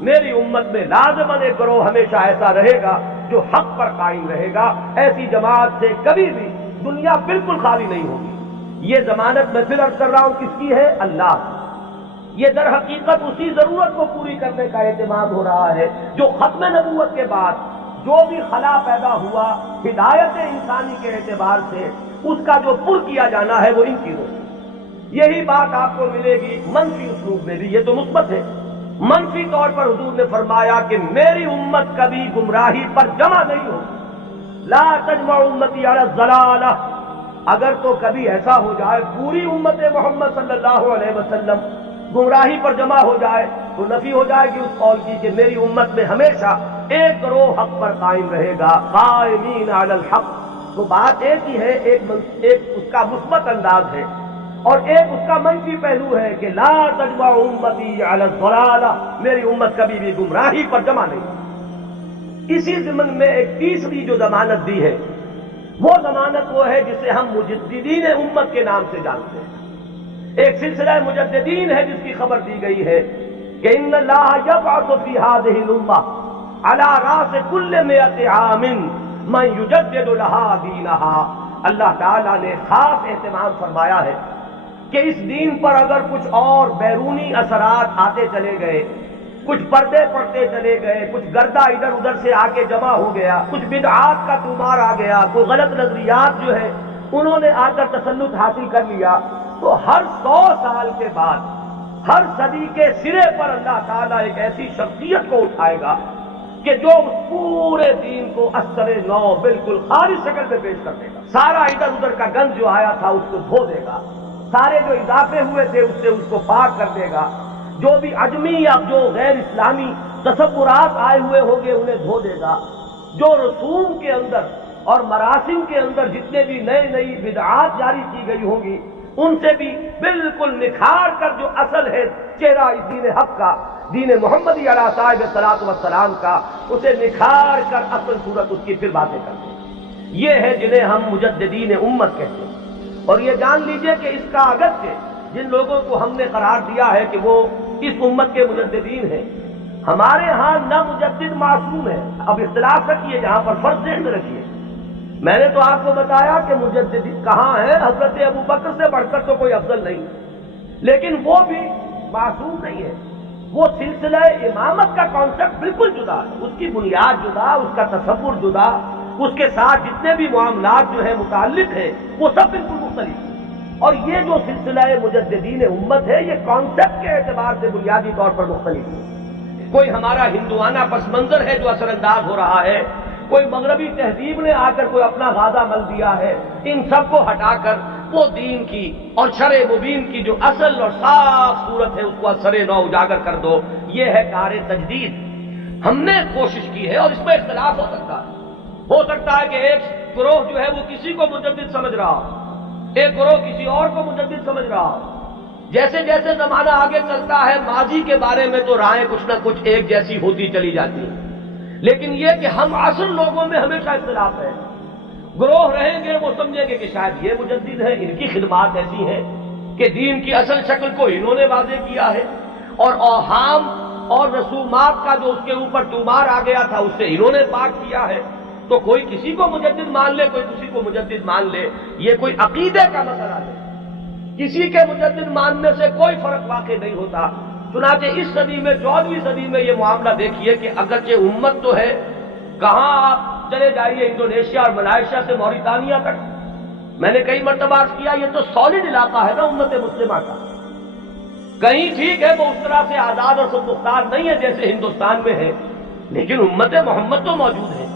میری امت میں لازماً ایک گروہ ہمیشہ ایسا رہے گا جو حق پر قائم رہے گا. ایسی جماعت سے کبھی بھی دنیا بالکل خالی نہیں ہوگی. یہ ضمانت میں پھر عرض کر رہا ہوں کس کی ہے؟ اللہ. یہ در حقیقت اسی ضرورت کو پوری کرنے کا اہتمام ہو رہا ہے جو ختم نبوت کے بعد جو بھی خلا پیدا ہوا ہدایت انسانی کے اعتبار سے، اس کا جو پر کیا جانا ہے وہ ان چیزوں سے. یہی بات آپ کو ملے گی منفی اسلوب میں بھی. یہ تو مثبت ہے. منفی طور پر حضور نے فرمایا کہ میری امت کبھی گمراہی پر جمع نہیں ہوگی. لا تجمع امتی علی الضلالہ. اگر تو کبھی ایسا ہو جائے پوری امت محمد صلی اللہ علیہ وسلم گمراہی پر جمع ہو جائے تو نفی ہو جائے گی اس قول کی کہ میری امت میں ہمیشہ ایک گروہ حق پر قائم رہے گا، قائمین علی الحق. تو بات ایک ہی ہے، ایک اس کا مثبت انداز ہے اور ایک اس کا منفی پہلو ہے کہ لا تجمع امتی علی الضلالہ. میری امت کبھی بھی گمراہی پر جمع نہیں. اسی ضمن میں ایک تیسری جو ضمانت دی ہے وہ ضمانت وہ ہے جسے ہم مجددین امت کے نام سے جانتے ہیں. ایک سلسلہ مجددین ہے جس کی خبر دی گئی ہے کہ ان اللہ یبعث فی هذه الامہ علی راس کل 100 عام من یجدد لها دینها. اللہ تعالیٰ نے خاص اہتمام فرمایا ہے کہ اس دین پر اگر کچھ اور بیرونی اثرات آتے چلے گئے، کچھ پردے پڑتے چلے گئے، کچھ گردہ ادھر ادھر سے آ کے جمع ہو گیا، کچھ بدعات کا طومار آ گیا، کوئی غلط نظریات جو ہے انہوں نے آ کر تسلط حاصل کر لیا، تو ہر 100 سال کے بعد ہر صدی کے سرے پر اللہ تعالیٰ ایک ایسی شخصیت کو اٹھائے گا کہ جو اس پورے دین کو اثر نو بالکل خالص شکل میں پیش کر دے گا. سارا ادھر ادھر کا گند جو آیا تھا اس کو دھو دے گا، سارے جو اضافے ہوئے تھے اس سے اس کو پاک کر دے گا، جو بھی عجمی یا جو غیر اسلامی تصورات آئے ہوئے ہوں گے انہیں دھو دے گا، جو رسوم کے اندر اور مراسم کے اندر جتنے بھی نئی بدعات جاری کی گئی ہوں گی ان سے بھی بالکل نکھار کر جو اصل ہے چہرہ اس دین حق کا، دین محمدی علیہ صاحب الصلاۃ والسلام کا، اسے نکھار کر اصل صورت اس کی پھر باتیں کرتے ہیں. یہ ہے جنہیں ہم مجددین امت کہتے ہیں. اور یہ جان لیجئے کہ اس کا اگرچہ جن لوگوں کو ہم نے قرار دیا ہے کہ وہ اس امت کے مجددین ہیں، ہمارے ہاں نہ مجدد معصوم ہے۔ اب اختلاف رکھیے، جہاں پر فرض ذہن میں رکھیے۔ میں نے تو آپ کو بتایا کہ مجدد کہاں ہے، حضرت ابو بکر سے بڑھ کر تو کوئی افضل نہیں، لیکن وہ بھی معصوم نہیں ہے۔ وہ سلسلہ امامت کا کانسیپٹ بالکل جدا ہے، اس کی بنیاد جدا، اس کا تصور جدا، اس کے ساتھ جتنے بھی معاملات جو ہیں متعلق ہیں وہ سب بالکل مختلف ہیں۔ اور یہ جو سلسلہ مجددین امت ہے، یہ کانسیپٹ کے اعتبار سے بنیادی طور پر مختلف ہے۔ کوئی ہمارا ہندوانہ پس منظر ہے جو اثر انداز ہو رہا ہے، کوئی مغربی تہذیب نے آ کر کوئی اپنا غازہ مل دیا ہے، ان سب کو ہٹا کر وہ دین کی اور شرع مبین کی جو اصل اور صاف صورت ہے اس کو اثر نو اجاگر کر دو۔ یہ ہے کار تجدید۔ ہم نے کوشش کی ہے، اور اس میں اختلاف ہو سکتا ہے کہ ایک گروہ جو ہے وہ کسی کو مجدد سمجھ رہا ہو، ایک گروہ کسی اور کو مجدد سمجھ رہا ہو۔ جیسے جیسے زمانہ آگے چلتا ہے، ماضی کے بارے میں تو رائے کچھ نہ کچھ ایک جیسی ہوتی چلی جاتی ہیں، لیکن یہ کہ ہم اصل لوگوں میں ہمیشہ اختلاف ہے۔ گروہ رہیں گے وہ سمجھیں گے کہ شاید یہ مجدد ہے، ان کی خدمات ایسی ہیں کہ دین کی اصل شکل کو انہوں نے واضح کیا ہے، اور اوہام اور رسومات کا جو اس کے اوپر طومار آ گیا تھا اس سے انہوں نے پاک کیا ہے۔ تو کوئی کسی کو مجدد مان لے، کوئی کسی کو مجدد مان لے، یہ کوئی عقیدے کا مسئلہ ہے۔ کسی کے مجدد ماننے سے کوئی فرق واقع نہیں ہوتا۔ چنانچہ اس صدی میں، 14ویں صدی میں یہ معاملہ دیکھیے کہ اگرچہ امت تو ہے، کہاں آپ چلے جائیے انڈونیشیا اور ملائیشیا سے موریتانیہ تک، میں نے کئی مرتبہ عرض کیا یہ تو سالڈ علاقہ ہے نا امت مسلمہ کا۔ کہیں ٹھیک ہے وہ اس طرح سے آزاد اور خود مختار نہیں ہے جیسے ہندوستان میں ہے، لیکن امت محمد تو موجود ہے۔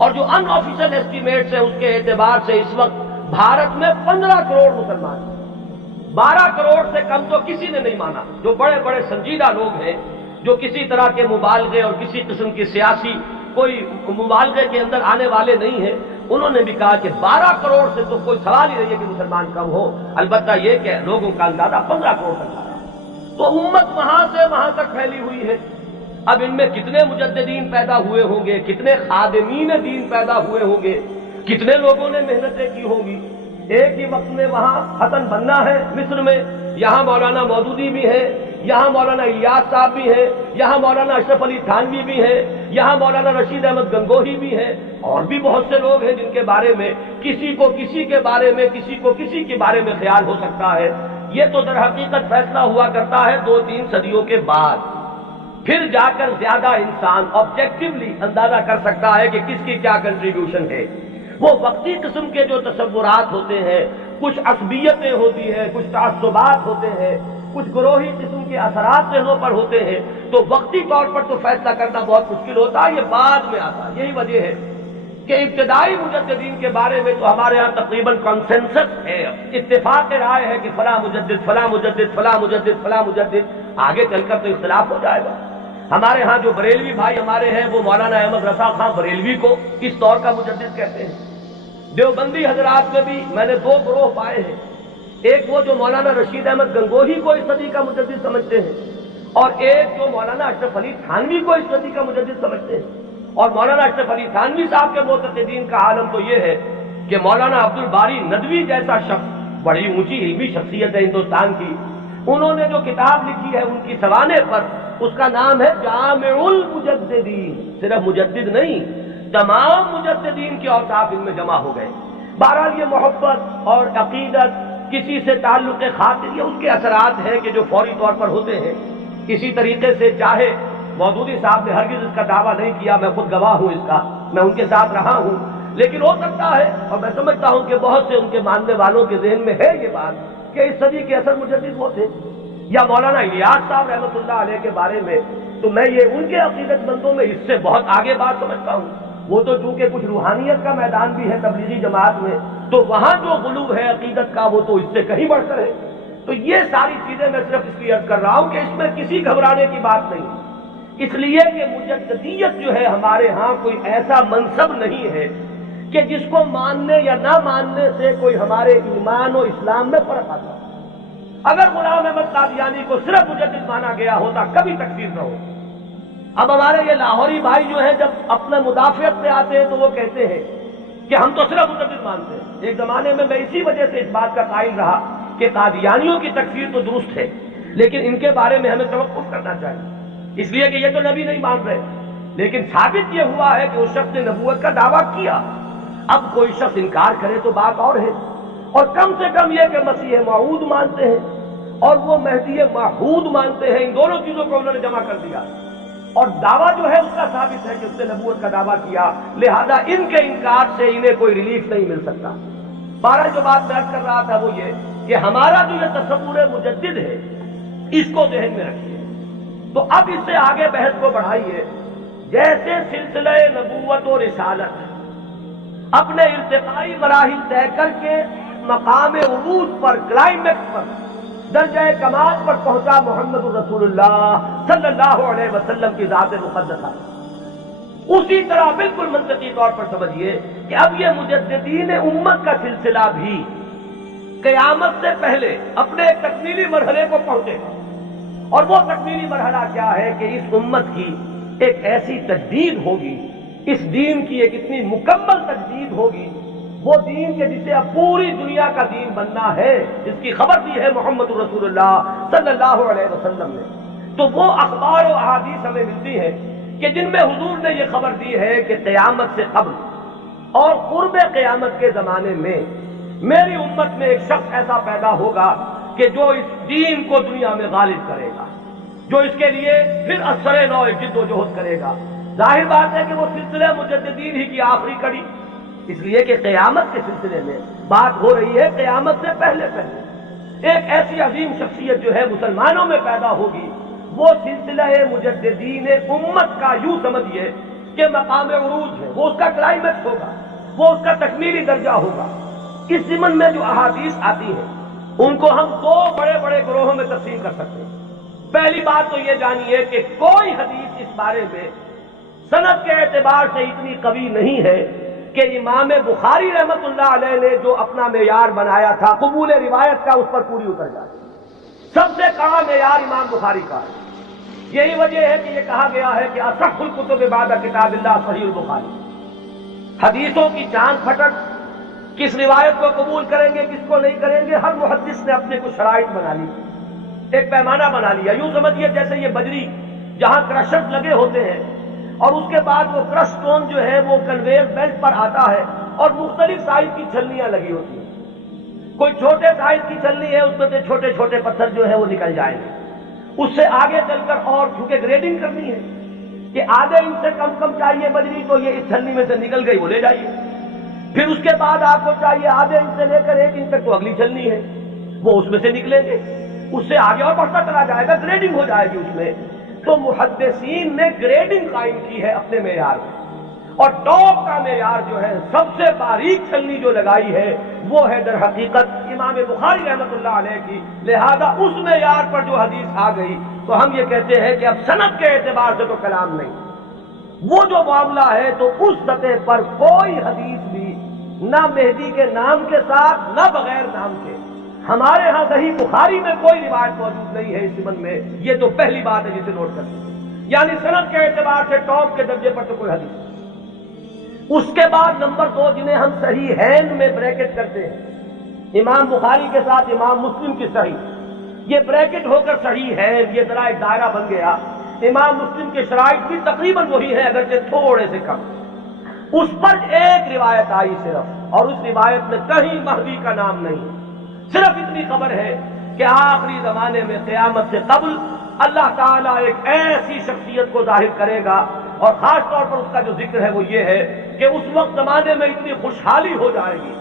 اور جو ان آفیشل ایسٹیمیٹس ہیں اس کے اعتبار سے اس وقت بھارت میں 15 کروڑ مسلمان ہیں۔ 12 کروڑ سے کم تو کسی نے نہیں مانا۔ جو بڑے بڑے سنجیدہ لوگ ہیں، جو کسی طرح کے مبالغے اور کسی قسم کی سیاسی کوئی مبالغے کے اندر آنے والے نہیں ہیں، انہوں نے بھی کہا کہ 12 کروڑ سے تو کوئی سوال ہی نہیں ہے کہ مسلمان کم ہو، البتہ یہ کہ لوگوں کا اندازہ 15 کروڑ تک آ رہا ہے۔ تو امت وہاں سے وہاں تک پھیلی ہوئی ہے۔ اب ان میں کتنے مجددین پیدا ہوئے ہوں گے، کتنے خادمین دین پیدا ہوئے ہوں گے، کتنے لوگوں نے محنتیں کی ہوں گی۔ ایک ہی وقت میں وہاں حسن بننا ہے مصر میں، یہاں مولانا مودودی بھی ہے، یہاں مولانا الیاس صاحب بھی ہیں، یہاں مولانا اشرف علی تھانوی بھی ہیں، یہاں مولانا رشید احمد گنگوہی بھی ہیں، اور بھی بہت سے لوگ ہیں جن کے بارے میں کسی کو کسی کے بارے میں، کسی کو کسی کے بارے میں خیال ہو سکتا ہے۔ یہ تو در حقیقت فیصلہ ہوا کرتا ہے 2-3 صدیوں کے بعد، پھر جا کر زیادہ انسان آبجیکٹیولی اندازہ کر سکتا ہے کہ کس کی کیا کنٹریبیوشن ہے۔ وہ وقتی قسم کے جو تصورات ہوتے ہیں، کچھ عصبیتیں ہوتی ہیں، کچھ تعصبات ہوتے ہیں، کچھ گروہی قسم کے اثرات ذہنوں پر ہوتے ہیں، تو وقتی طور پر تو فیصلہ کرنا بہت مشکل ہوتا ہے، یہ بعد میں آتا ہے۔ یہی وجہ ہے کہ ابتدائی مجددین کے بارے میں تو ہمارے ہاں تقریباً کنسنسس ہے، اتفاق رائے ہے کہ فلاں مجدد فلاں مجدد فلاں مجدد فلاں مجدد۔ آگے چل کر تو اختلاف ہو جائے گا۔ ہمارے ہاں جو بریلوی بھائی ہمارے ہیں وہ مولانا احمد رضا خان بریلوی کو اس دور کا مجدد کہتے ہیں۔ دیوبندی حضرات میں بھی میں نے 2 گروہ پائے ہیں، ایک وہ جو مولانا رشید احمد گنگوہی کو اس صدی کا مجدد سمجھتے ہیں، اور ایک جو مولانا اشرف علی تھانوی کو اس صدی کا مجدد سمجھتے ہیں۔ اور مولانا اشرف علی تھانوی صاحب کے معتقدین کا عالم تو یہ ہے کہ مولانا عبد الباری ندوی جیسا شخص، بڑی اونچی علمی شخصیت ہے ہندوستان کی، انہوں نے جو کتاب لکھی ہے ان کی سوانح پر، اس کا نام ہے جامع المجددین۔ صرف مجدد نہیں، تمام مجددین کے اوصاف ان میں جمع ہو گئے۔ بہرحال یہ محبت اور عقیدت، کسی سے تعلق خاطر، یہ اس کے اثرات ہیں کہ جو فوری طور پر ہوتے ہیں۔ اسی طریقے سے چاہے مودودی صاحب نے ہرگز اس کا دعویٰ نہیں کیا، میں خود گواہ ہوں اس کا، میں ان کے ساتھ رہا ہوں، لیکن ہو سکتا ہے اور میں سمجھتا ہوں کہ بہت سے ان کے ماننے والوں کے ذہن میں ہے یہ بات کہ اس صدی کے اصل مجدد وہ تھے۔ یا مولانا الیاس صاحب رحمۃ اللہ علیہ کے بارے میں تو میں یہ ان کے عقیدت مندوں میں اس سے بہت آگے بات سمجھتا ہوں۔ وہ تو چونکہ کچھ روحانیت کا میدان بھی ہے تبلیغی جماعت میں، تو وہاں جو غلو ہے عقیدت کا وہ تو اس سے کہیں بڑھ کر ہے۔ تو یہ ساری چیزیں میں صرف اس لیے عرض کر رہا ہوں کہ اس میں کسی گھبرانے کی بات نہیں، اس لیے کہ مجددیت جو ہے ہمارے ہاں کوئی ایسا منصب نہیں ہے کہ جس کو ماننے یا نہ ماننے سے کوئی ہمارے ایمان و اسلام میں فرق آتا ہے۔ اگر غلام احمد قادیانی کو صرف مجدد مانا گیا ہوتا کبھی تکفیر نہ ہو۔ اب ہمارے یہ لاہوری بھائی جو ہیں جب اپنے مدافعت پہ آتے ہیں تو وہ کہتے ہیں کہ ہم تو صرف مجدد مانتے ہیں۔ ایک زمانے میں اسی وجہ سے اس بات کا قائل رہا کہ قادیانیوں کی تکفیر تو درست ہے، لیکن ان کے بارے میں ہمیں توقف کرنا چاہیے، اس لیے کہ یہ تو نبی نہیں مان رہے، لیکن ثابت یہ ہوا ہے کہ اس شخص نے نبوت کا دعویٰ کیا۔ اب کوئی شخص انکار کرے تو بات اور ہے، اور کم سے کم یہ کہ مسیح موعود مانتے ہیں اور وہ مہدی موعود مانتے ہیں، ان دونوں چیزوں کو انہوں نے جمع کر دیا، اور دعویٰ جو ہے اس کا ثابت ہے کہ اس نے نبوت کا دعویٰ کیا، لہذا ان کے انکار سے انہیں کوئی ریلیف نہیں مل سکتا۔ بارہ جو بات میں عرض کر رہا تھا وہ یہ کہ ہمارا جو یہ تصور مجدد ہے اس کو ذہن میں رکھیے، تو اب اس سے آگے بحث کو بڑھائیے۔ جیسے سلسلہ نبوت و رسالت اپنے ارتقائی مراحل طے کر کے مقام عروج پر، کلائمیکس پر، درجہ کمال پر پہنچا محمد رسول اللہ صلی اللہ علیہ وسلم کی ذات مقدسہ، اسی طرح بالکل منطقی طور پر سمجھیے کہ اب یہ مجددین امت کا سلسلہ بھی قیامت سے پہلے اپنے ایک تکمیلی مرحلے کو پہنچے گا، اور وہ تکمیلی مرحلہ کیا ہے کہ اس امت کی ایک ایسی تجدید ہوگی، اس دین کی ایک اتنی مکمل تجدید ہوگی، وہ دین کے جسے اب پوری دنیا کا دین بننا ہے، جس کی خبر دی ہے محمد رسول اللہ صلی اللہ علیہ وسلم نے۔ تو وہ اخبار و احادیث ہمیں ملتی ہیں کہ جن میں حضور نے یہ خبر دی ہے کہ قیامت سے قبل اور قرب قیامت کے زمانے میں میری امت میں ایک شخص ایسا پیدا ہوگا کہ جو اس دین کو دنیا میں غالب کرے گا، جو اس کے لیے پھر اثر نو جد و جہد کرے گا۔ ظاہر بات ہے کہ وہ سلسلہ مجددین ہی کی آخری کڑی، اس لیے کہ قیامت کے سلسلے میں بات ہو رہی ہے قیامت سے پہلے پہلے ایک ایسی عظیم شخصیت جو ہے مسلمانوں میں پیدا ہوگی، وہ سلسلہ مجددین امت کا یوں سمجھیے کہ مقام عروج ہے، وہ اس کا کلائمیکس ہوگا، وہ اس کا تکمیلی درجہ ہوگا۔ اس ضمن میں جو احادیث آتی ہیں ان کو ہم دو بڑے بڑے گروہوں میں تقسیم کر سکتے ہیں۔ پہلی بات تو یہ جانیے کہ کوئی حدیث اس بارے میں سند کے اعتبار سے اتنی قوی نہیں ہے کہ امام بخاری رحمت اللہ علیہ نے جو اپنا معیار بنایا تھا قبول روایت کا اس پر پوری اتر جائے۔ سب سے کڑا معیار امام بخاری کا ہے، یہی وجہ ہے کہ یہ کہا گیا ہے کہ اصح الکتب بعد کتاب اللہ صحیح البخاری۔ حدیثوں کی چاند پھٹک، کس روایت کو قبول کریں گے کس کو نہیں کریں گے، ہر محدث نے اپنے کچھ شرائط بنا لی، ایک پیمانہ بنا لیا۔ یوں سمجھیے جیسے یہ بجری جہاں کرشر لگے ہوتے ہیں اور اس کے بعد وہ کرش سٹون جو ہے وہ کنویئر بیلٹ پر آتا ہے اور مختلف سائز کی چھلنیاں لگی ہوتی ہیں، کوئی چھوٹے سائز کی چھلنی ہے اس میں سے چھوٹے چھوٹے پتھر جو ہے وہ نکل جائیں گے، اس سے آگے چل کر اور چونکہ گریڈنگ کرنی ہے کہ آدھے انچ سے کم چاہیے بجری تو یہ اس چھلنی میں سے نکل گئی وہ لے جائیے، پھر اس کے بعد آپ کو چاہیے آدھے انچ سے لے کر 1 انچ تک تو اگلی چھلنی ہے وہ اس میں سے نکلیں گے، اس سے آگے اور بڑھتا چلا جائے گا، گریڈنگ ہو جائے گی اس میں۔ تو محدثین نے گریڈنگ قائم کی ہے اپنے معیار میں، اور ٹاپ کا معیار جو ہے سب سے باریک چھلنی جو لگائی ہے وہ ہے در حقیقت امام بخاری رحمت اللہ علیہ کی، لہذا اس معیار پر جو حدیث آ گئی تو ہم یہ کہتے ہیں کہ اب سند کے اعتبار سے تو کلام نہیں، وہ جو معاملہ ہے تو اس سطح پر کوئی حدیث بھی نہ مہدی کے نام کے ساتھ نہ بغیر نام کے ہمارے ہاں صحیح بخاری میں کوئی روایت موجود نہیں ہے اس ضمن میں، یہ تو پہلی بات ہے جسے نوٹ کر لیں، یعنی سند کے اعتبار سے ٹاپ کے درجے پر تو کوئی حدیث نہیں۔ اس کے بعد نمبر 2 جنہیں ہم صحیحین میں بریکٹ کرتے ہیں، امام بخاری کے ساتھ امام مسلم کی صحیح، یہ بریکٹ ہو کر صحیحین، یہ ذرا ایک دائرہ بن گیا۔ امام مسلم کے شرائط بھی تقریباً وہی ہے اگرچہ تھوڑے سے کم، اس پر ایک روایت آئی صرف، اور اس روایت میں کہیں مہدی کا نام نہیں، صرف اتنی خبر ہے کہ آخری زمانے میں قیامت سے قبل اللہ تعالیٰ ایک ایسی شخصیت کو ظاہر کرے گا، اور خاص طور پر اس کا جو ذکر ہے وہ یہ ہے کہ اس وقت زمانے میں اتنی خوشحالی ہو جائے گی،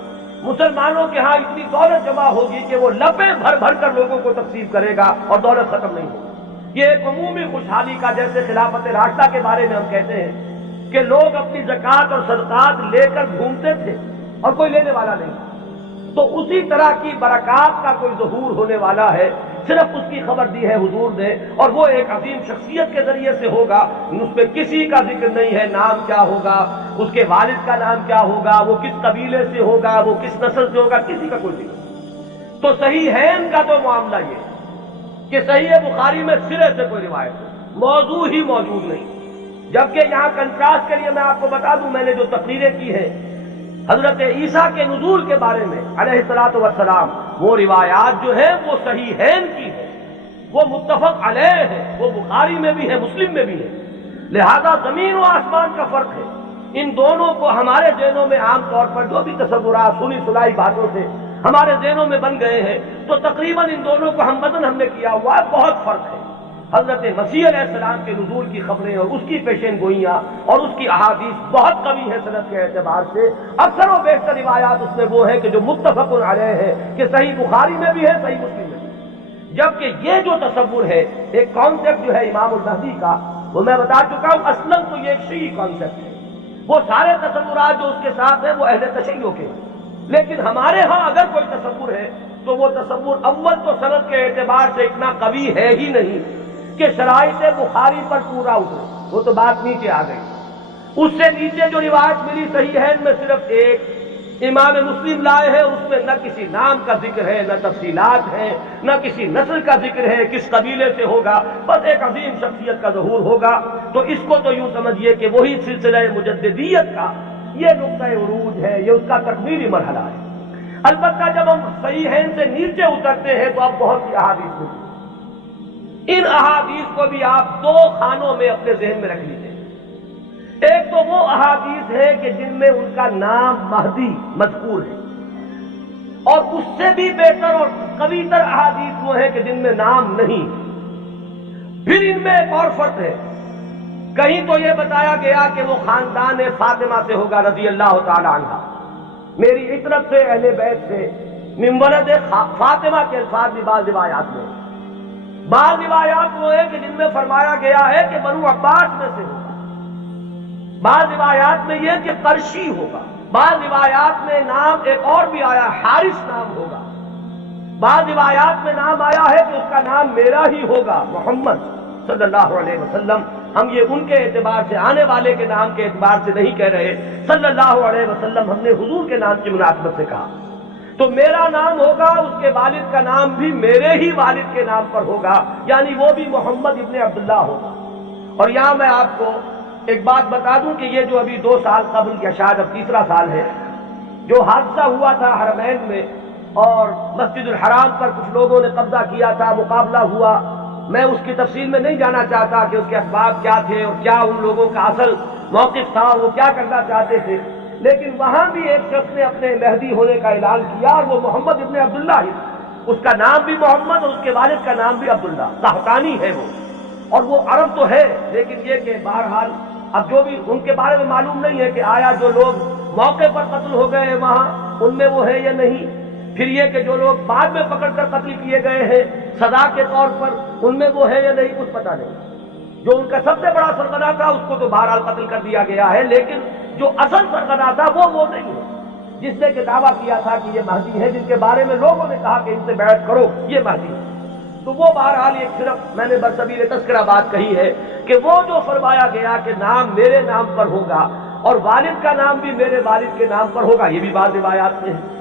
مسلمانوں کے ہاں اتنی دولت جمع ہوگی کہ وہ لپیں بھر بھر کر لوگوں کو تقسیم کرے گا اور دولت ختم نہیں ہوگی۔ یہ ایک عمومی خوشحالی کا، جیسے خلافت راشدہ کے بارے میں ہم کہتے ہیں کہ لوگ اپنی زکوٰۃ اور صدقات لے کر گھومتے تھے اور کوئی لینے والا نہیں، تو اسی طرح کی برکات کا کوئی ظہور ہونے والا ہے، صرف اس کی خبر دی ہے حضور نے، اور وہ ایک عظیم شخصیت کے ذریعے سے ہوگا، اس پہ کسی کا ذکر نہیں ہے، نام کیا ہوگا، اس کے والد کا نام کیا ہوگا، وہ کس قبیلے سے ہوگا، وہ کس نسل سے ہوگا، کسی کا کوئی ذکر نہیں۔ تو صحیحین کا تو معاملہ یہ کہ صحیح بخاری میں سرے سے کوئی روایت نہیں، موضوع ہی موجود نہیں، جبکہ یہاں کنٹراسٹ کے لیے میں آپ کو بتا دوں، میں نے جو تقریریں کی ہیں حضرت عیسیٰ کے نزول کے بارے میں علیہ الصلوۃ والسلام، وہ روایات جو ہیں وہ صحیحین کی ہے، وہ متفق علیہ ہے، وہ بخاری میں بھی ہے، مسلم میں بھی ہے، لہذا زمین و آسمان کا فرق ہے۔ ان دونوں کو ہمارے ذہنوں میں عام طور پر جو بھی تصورات سنی سنائی باتوں سے ہمارے ذہنوں میں بن گئے ہیں، تو تقریباً ان دونوں کو ہم نے کیا ہوا ہے، بہت فرق ہے۔ حضرت مسیح علیہ السلام کے نزول کی خبریں اور اس کی پیشین گوئیاں اور اس کی احادیث بہت قوی ہے سند کے اعتبار سے۔ اکثر و بیشتر روایات اس میں وہ ہے کہ جو متفق علیہ ہے، کہ صحیح بخاری میں بھی ہے، صحیح مسلم میں بھی ہے۔ جبکہ یہ جو تصور ہے، ایک کانسیپٹ جو ہے امام المہدی کا، وہ میں بتا چکا ہوں، اصلاً تو یہ ایک شیعی کانسیپٹ ہے۔ وہ سارے تصورات جو اس کے ساتھ ہیں وہ اہل تشیع کے ہیں، لیکن ہمارے ہاں اگر کوئی تصور ہے تو وہ تصور اول تو سند کے اعتبار سے اتنا قوی ہے ہی نہیں کہ شرائط بخاری پر پورا اترے، وہ تو بات نیچے آ گئی۔ اس سے نیچے جو روایت ملی صحیح ہے، ان میں صرف ایک امام مسلم لائے ہیں، اس میں نہ کسی نام کا ذکر ہے، نہ تفصیلات ہیں، نہ کسی نسل کا ذکر ہے، کس قبیلے سے ہوگا، بس ایک عظیم شخصیت کا ظہور ہوگا۔ تو اس کو تو یوں سمجھیے کہ وہی سلسلہ مجددیت کا یہ نقطہ عروج ہے، یہ اس کا تکمیلی مرحلہ ہے۔ البتہ جب ہم صحیح ہے سے نیچے اترتے ہیں تو اب بہت سی احادیث ملتی ہیں۔ ان احادیث کو بھی آپ دو خانوں میں اپنے ذہن میں رکھ لیجیے۔ ایک تو وہ احادیث ہے کہ جن میں ان کا نام مہدی مذکور ہے، اور اس سے بھی بہتر اور قوی تر احادیث وہ ہیں کہ جن میں نام نہیں۔ پھر ان میں ایک اور فرق ہے، کہیں تو یہ بتایا گیا کہ وہ خاندان فاطمہ سے ہوگا رضی اللہ تعالی عنہ، میری عطرت سے، اہل بیت سے، من ولد فاطمہ کے الفاظ بھی بعض روایات میں۔ بعض روایات وہ ہیں کہ جن میں فرمایا گیا ہے کہ بنو عباس میں سے ہوگا، بعض روایات میں یہ کہ قرشی ہوگا، بعض روایات میں نام ایک اور بھی آیا حارث نام ہوگا، بعض روایات میں نام آیا ہے کہ اس کا نام میرا ہی ہوگا، محمد صلی اللہ علیہ وسلم۔ ہم یہ ان کے اعتبار سے، آنے والے کے نام کے اعتبار سے نہیں کہہ رہے، صلی اللہ علیہ وسلم ہم نے حضور کے نام کی مناسبت سے کہا۔ تو میرا نام ہوگا، اس کے والد کا نام بھی میرے ہی والد کے نام پر ہوگا، یعنی وہ بھی محمد ابن عبداللہ ہوگا۔ اور یہاں میں آپ کو ایک بات بتا دوں کہ یہ جو ابھی 2 سال قبل یا شاید اب تیسرا سال ہے، جو حادثہ ہوا تھا حرمین میں اور مسجد الحرام پر کچھ لوگوں نے قبضہ کیا تھا، مقابلہ ہوا، میں اس کی تفصیل میں نہیں جانا چاہتا کہ اس کے اسباب کیا تھے اور کیا ان لوگوں کا اصل موقف تھا، وہ کیا کرنا چاہتے تھے، لیکن وہاں بھی ایک شخص نے اپنے مہدی ہونے کا اعلان کیا، اور وہ محمد ابن عبداللہ ہی، اس کا نام بھی محمد اور اس کے والد کا نام بھی عبداللہ، قحطانی ہے وہ، اور وہ عرب تو ہے، لیکن یہ کہ بہرحال اب جو بھی ان کے بارے میں معلوم نہیں ہے کہ آیا جو لوگ موقع پر قتل ہو گئے وہاں ان میں وہ ہے یا نہیں، پھر یہ کہ جو لوگ بعد میں پکڑ کر قتل کیے گئے ہیں سزا کے طور پر ان میں وہ ہے یا نہیں، کچھ پتہ نہیں۔ جو ان کا سب سے بڑا سرغنہ تھا اس کو تو بہرحال قتل کر دیا گیا ہے، لیکن جو اصل سرغنہ تھا وہ نہیں ہے، جس نے کہ دعویٰ کیا تھا کہ یہ مہدی ہے، جن کے بارے میں لوگوں نے کہا کہ ان سے بیعت کرو یہ مہدی ہے۔ تو وہ بہرحال ایک صرف میں نے برصغیر تذکرہ بات کہی ہے کہ وہ جو فرمایا گیا کہ نام میرے نام پر ہوگا اور والد کا نام بھی میرے والد کے نام پر ہوگا، یہ بھی بعض روایات میں ہے۔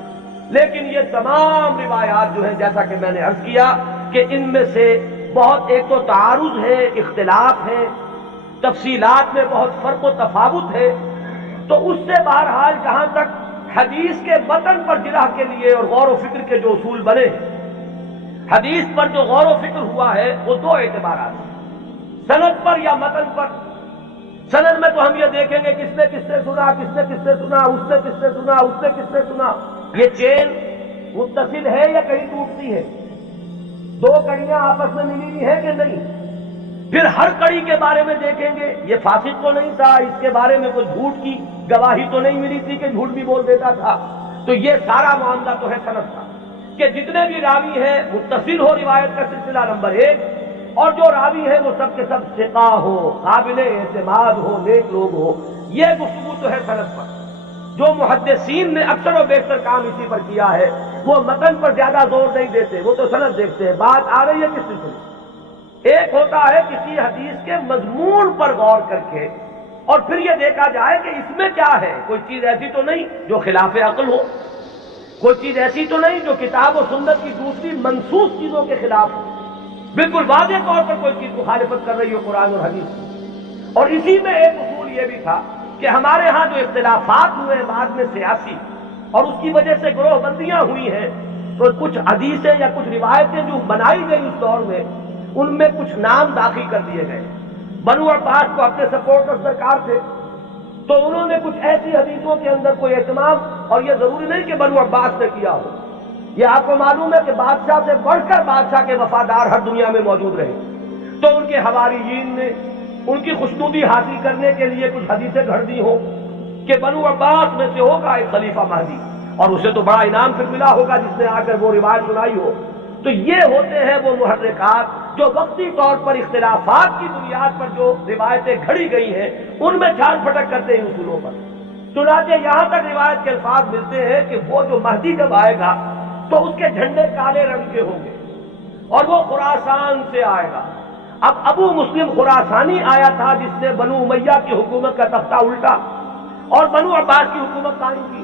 لیکن یہ تمام روایات جو ہیں، جیسا کہ میں نے عرض کیا کہ ان میں سے بہت ایک تو تعارض ہے، اختلاف ہے، تفصیلات میں بہت فرق و تفاوت ہے۔ تو اس سے بہرحال جہاں تک حدیث کے متن پر جرح کے لیے اور غور و فکر کے جو اصول بنے ہیں، حدیث پر جو غور و فکر ہوا ہے وہ 2 اعتبارات ہیں، سند پر یا متن پر۔ سند میں تو ہم یہ دیکھیں گے کس نے کس سے سنا، کس نے کس سے سنا، اس نے کس سے سنا، اس نے کس سے سنا، یہ چین متصل ہے یا کہیں ٹوٹتی ہے، 2 کڑیاں آپس میں ملی ہوئی ہیں کہ نہیں۔ پھر ہر کڑی کے بارے میں دیکھیں گے یہ فاسق تو نہیں تھا، اس کے بارے میں کوئی جھوٹ کی گواہی تو نہیں ملی تھی کہ جھوٹ بھی بول دیتا تھا۔ تو یہ سارا معاملہ تو ہے سند کا، کہ جتنے بھی راوی ہیں متصل ہو روایت کا سلسلہ نمبر 1، اور جو راوی ہے وہ سب کے سب ثقہ ہو، قابل اعتماد ہو، نیک لوگ ہو، یہ گفتگو تو ہے سند پر۔ جو محدثین نے اکثر و بیشتر کام اسی پر کیا ہے، وہ متن پر زیادہ زور نہیں دیتے، وہ تو سند دیکھتے ہیں۔ بات آ رہی ہے کس سلسلے؟ ایک ہوتا ہے کسی حدیث کے مضمون پر غور کر کے اور پھر یہ دیکھا جائے کہ اس میں کیا ہے، کوئی چیز ایسی تو نہیں جو خلاف عقل ہو، کوئی چیز ایسی تو نہیں جو کتاب و سنت کی دوسری منسوخ چیزوں کے خلاف ہو، بالکل واضح طور پر کوئی چیز مخالفت کر رہی ہو قرآن اور حدیث کی۔ اور اسی میں ایک اصول یہ بھی تھا کہ ہمارے ہاں جو اختلافات ہوئے بعد میں سیاسی اور اس کی وجہ سے گروہ بندیاں ہوئی ہیں، تو کچھ حدیثیں یا کچھ روایتیں جو بنائی گئی اس دور میں، ان میں کچھ نام داخل کر دیے گئے۔ بنو عباس کو اپنے سپورٹرز درکار تھے، تو انہوں نے کچھ ایسی حدیثوں کے اندر کوئی اہتمام، اور یہ ضروری نہیں کہ بنو عباس نے کیا ہو، یہ آپ کو معلوم ہے کہ بادشاہ سے بڑھ کر بادشاہ کے وفادار ہر دنیا میں موجود رہے، تو ان کے حواریین نے ان کی خوشنودی حاصل کرنے کے لیے کچھ حدیثیں گھڑ دی ہوں کہ بنو عباس میں سے ہوگا ایک خلیفہ مہدی، اور اسے تو بڑا انعام پھر ملا ہوگا جس نے آ کر وہ روایت سنائی ہو۔ تو یہ ہوتے ہیں وہ محرکات جو وقتی طور پر اختلافات کی بنیاد پر جو روایتیں گھڑی گئی ہیں ان میں چھان پھٹک کرتے ہیں اصولوں پر۔ چنانچہ یہاں تک روایت کے الفاظ ملتے ہیں کہ وہ جو مہدی جب آئے گا تو اس کے جھنڈے کالے رنگ کے ہوں گے اور وہ خراسان سے آئے گا۔ اب ابو مسلم خراسانی آیا تھا جس نے بنو امیہ کی حکومت کا تختہ الٹا اور بنو عباس کی حکومت قائم کی۔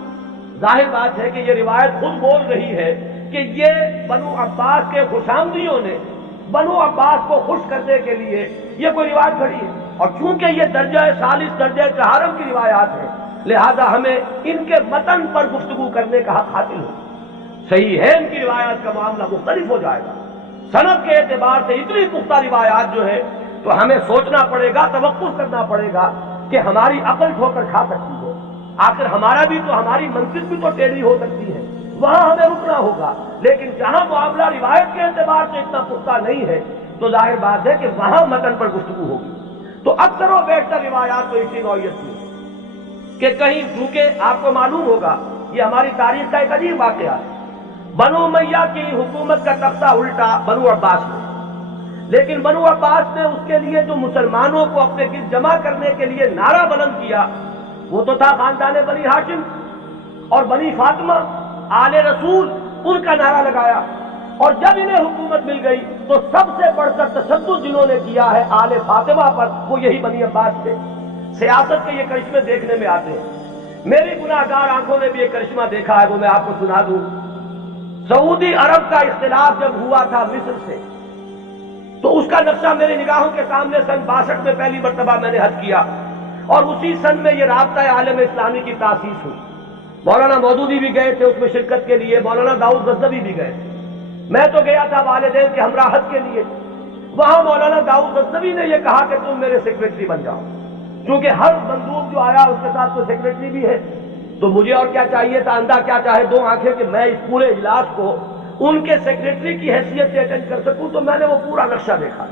ظاہر بات ہے کہ یہ روایت خود بول رہی ہے کہ یہ بنو عباس کے خوشامدیوں نے بنو عباس کو خوش کرنے کے لیے یہ کوئی روایت گھڑی ہے، اور چونکہ یہ درجہ ثالث درجہ چہارم کی روایات ہیں لہذا ہمیں ان کے متن پر گفتگو کرنے کا حق حاصل ہو۔ صحیح ہے ان کی روایات کا معاملہ مختلف ہو جائے گا، سند کے اعتبار سے اتنی پختہ روایات جو ہے تو ہمیں سوچنا پڑے گا، توقف کرنا پڑے گا کہ ہماری عقل ٹھوکر کھا سکتی ہے، آخر ہمارا بھی تو ہماری منطق بھی تو ٹیڑھی ہو سکتی ہے، وہاں ہمیں رکنا ہوگا۔ لیکن جہاں معاملہ روایت کے اعتبار سے اتنا پختہ نہیں ہے تو ظاہر بات ہے کہ وہاں متن پر گفتگو ہوگی۔ تو اکثر و بیشتر روایات تو اسی نوعیت کی کہ کہیں، کیونکہ آپ کو معلوم ہوگا یہ ہماری تاریخ کا ایک عجیب واقعہ ہے، بنو امیہ کی حکومت کا تختہ الٹا بنو عباس نے، لیکن بنو عباس نے اس کے لیے جو مسلمانوں کو اپنے گرد جمع کرنے کے لیے نعرہ بلند کیا وہ تو تھا خاندان بنی ہاشم اور بنی فاطمہ آل رسول، ان کا نعرہ لگایا، اور جب انہیں حکومت مل گئی تو سب سے بڑھ کر تشدد جنہوں نے کیا ہے آل فاطمہ پر وہ یہی بنی عباس تھے۔ سیاست کے یہ کرشمے دیکھنے میں آتے ہیں، میری گناہ گار آنکھوں نے بھی یہ کرشمہ دیکھا ہے، وہ میں آپ کو سنا دوں۔ سعودی عرب کا اختلاف جب ہوا تھا مصر سے تو اس کا نقشہ میری نگاہوں کے سامنے سن 62 میں پہلی مرتبہ میں نے حج کیا، اور اسی سن میں یہ رابطہ عالم اسلامی کی تاسیس ہوئی۔ مولانا مودودی بھی گئے تھے اس میں شرکت کے لیے، مولانا داؤد غزنوی بھی گئے تھے، میں تو گیا تھا والدین کے ہمراہ حج کے لیے۔ وہاں مولانا داؤد غزنوی نے یہ کہا کہ تم میرے سیکریٹری بن جاؤ، کیونکہ ہر مندوب جو آیا اس کے ساتھ تو سیکریٹری بھی ہے، تو مجھے اور کیا چاہیے تھا، اندھا کیا چاہے دو آنکھیں، کہ میں اس پورے اجلاس کو ان کے سیکریٹری کی حیثیت سے اٹینڈ کر سکوں۔ تو میں نے وہ پورا نقشہ دیکھا۔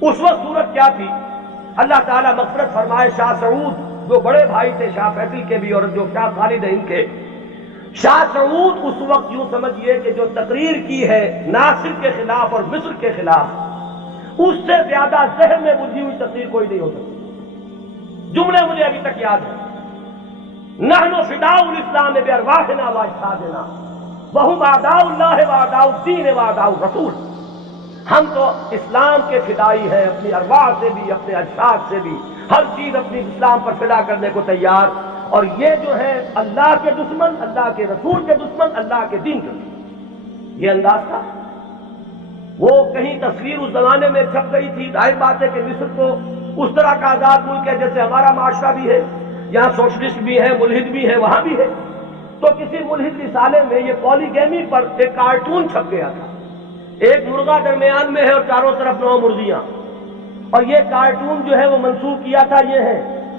اس وقت صورت کیا تھی، اللہ تعالیٰ مغفرت فرمائے شاہ سعود جو بڑے بھائی تھے شاہ فیصل کے بھی اور جو شاہ خالد ہیں ان کے، شاہ سعود اس وقت یوں سمجھیے کہ جو تقریر کی ہے ناصر کے خلاف اور مصر کے خلاف، اس سے زیادہ ذہن میں بجھی ہوئی تقریر کوئی نہیں ہو سکتی۔ جملے مجھے ابھی تک یاد ہیں، نحن فداء الاسلام بارواحنا واجسادنا وهم اعداء اللہ واعداء الدین واعداء الرسول، ہم تو اسلام کے فدائی ہیں، اپنی ارواح سے بھی اپنے اجساد سے بھی ہر چیز اپنی اسلام پر فدا کرنے کو تیار، اور یہ جو ہے اللہ کے دشمن، اللہ کے رسول کے دشمن، اللہ کے دین کے دشمن۔ یہ انداز تھا۔ وہ کہیں تصویر اس زمانے میں چھپ گئی تھی، ظاہر بات ہے کہ مصر تو اس طرح کا آزاد ملک ہے جیسے ہمارا معاشرہ بھی ہے، یہاں سوشلسٹ بھی ہے، ملحد بھی ہے، وہاں بھی ہے۔ تو کسی ملحد رسالے میں یہ پولیگیمی پر ایک کارٹون چھپ گیا تھا، ایک مرغہ درمیان میں ہے اور چاروں طرف 9 مرغیاں، اور یہ کارٹون جو ہے وہ منسوخ کیا تھا، یہ ہے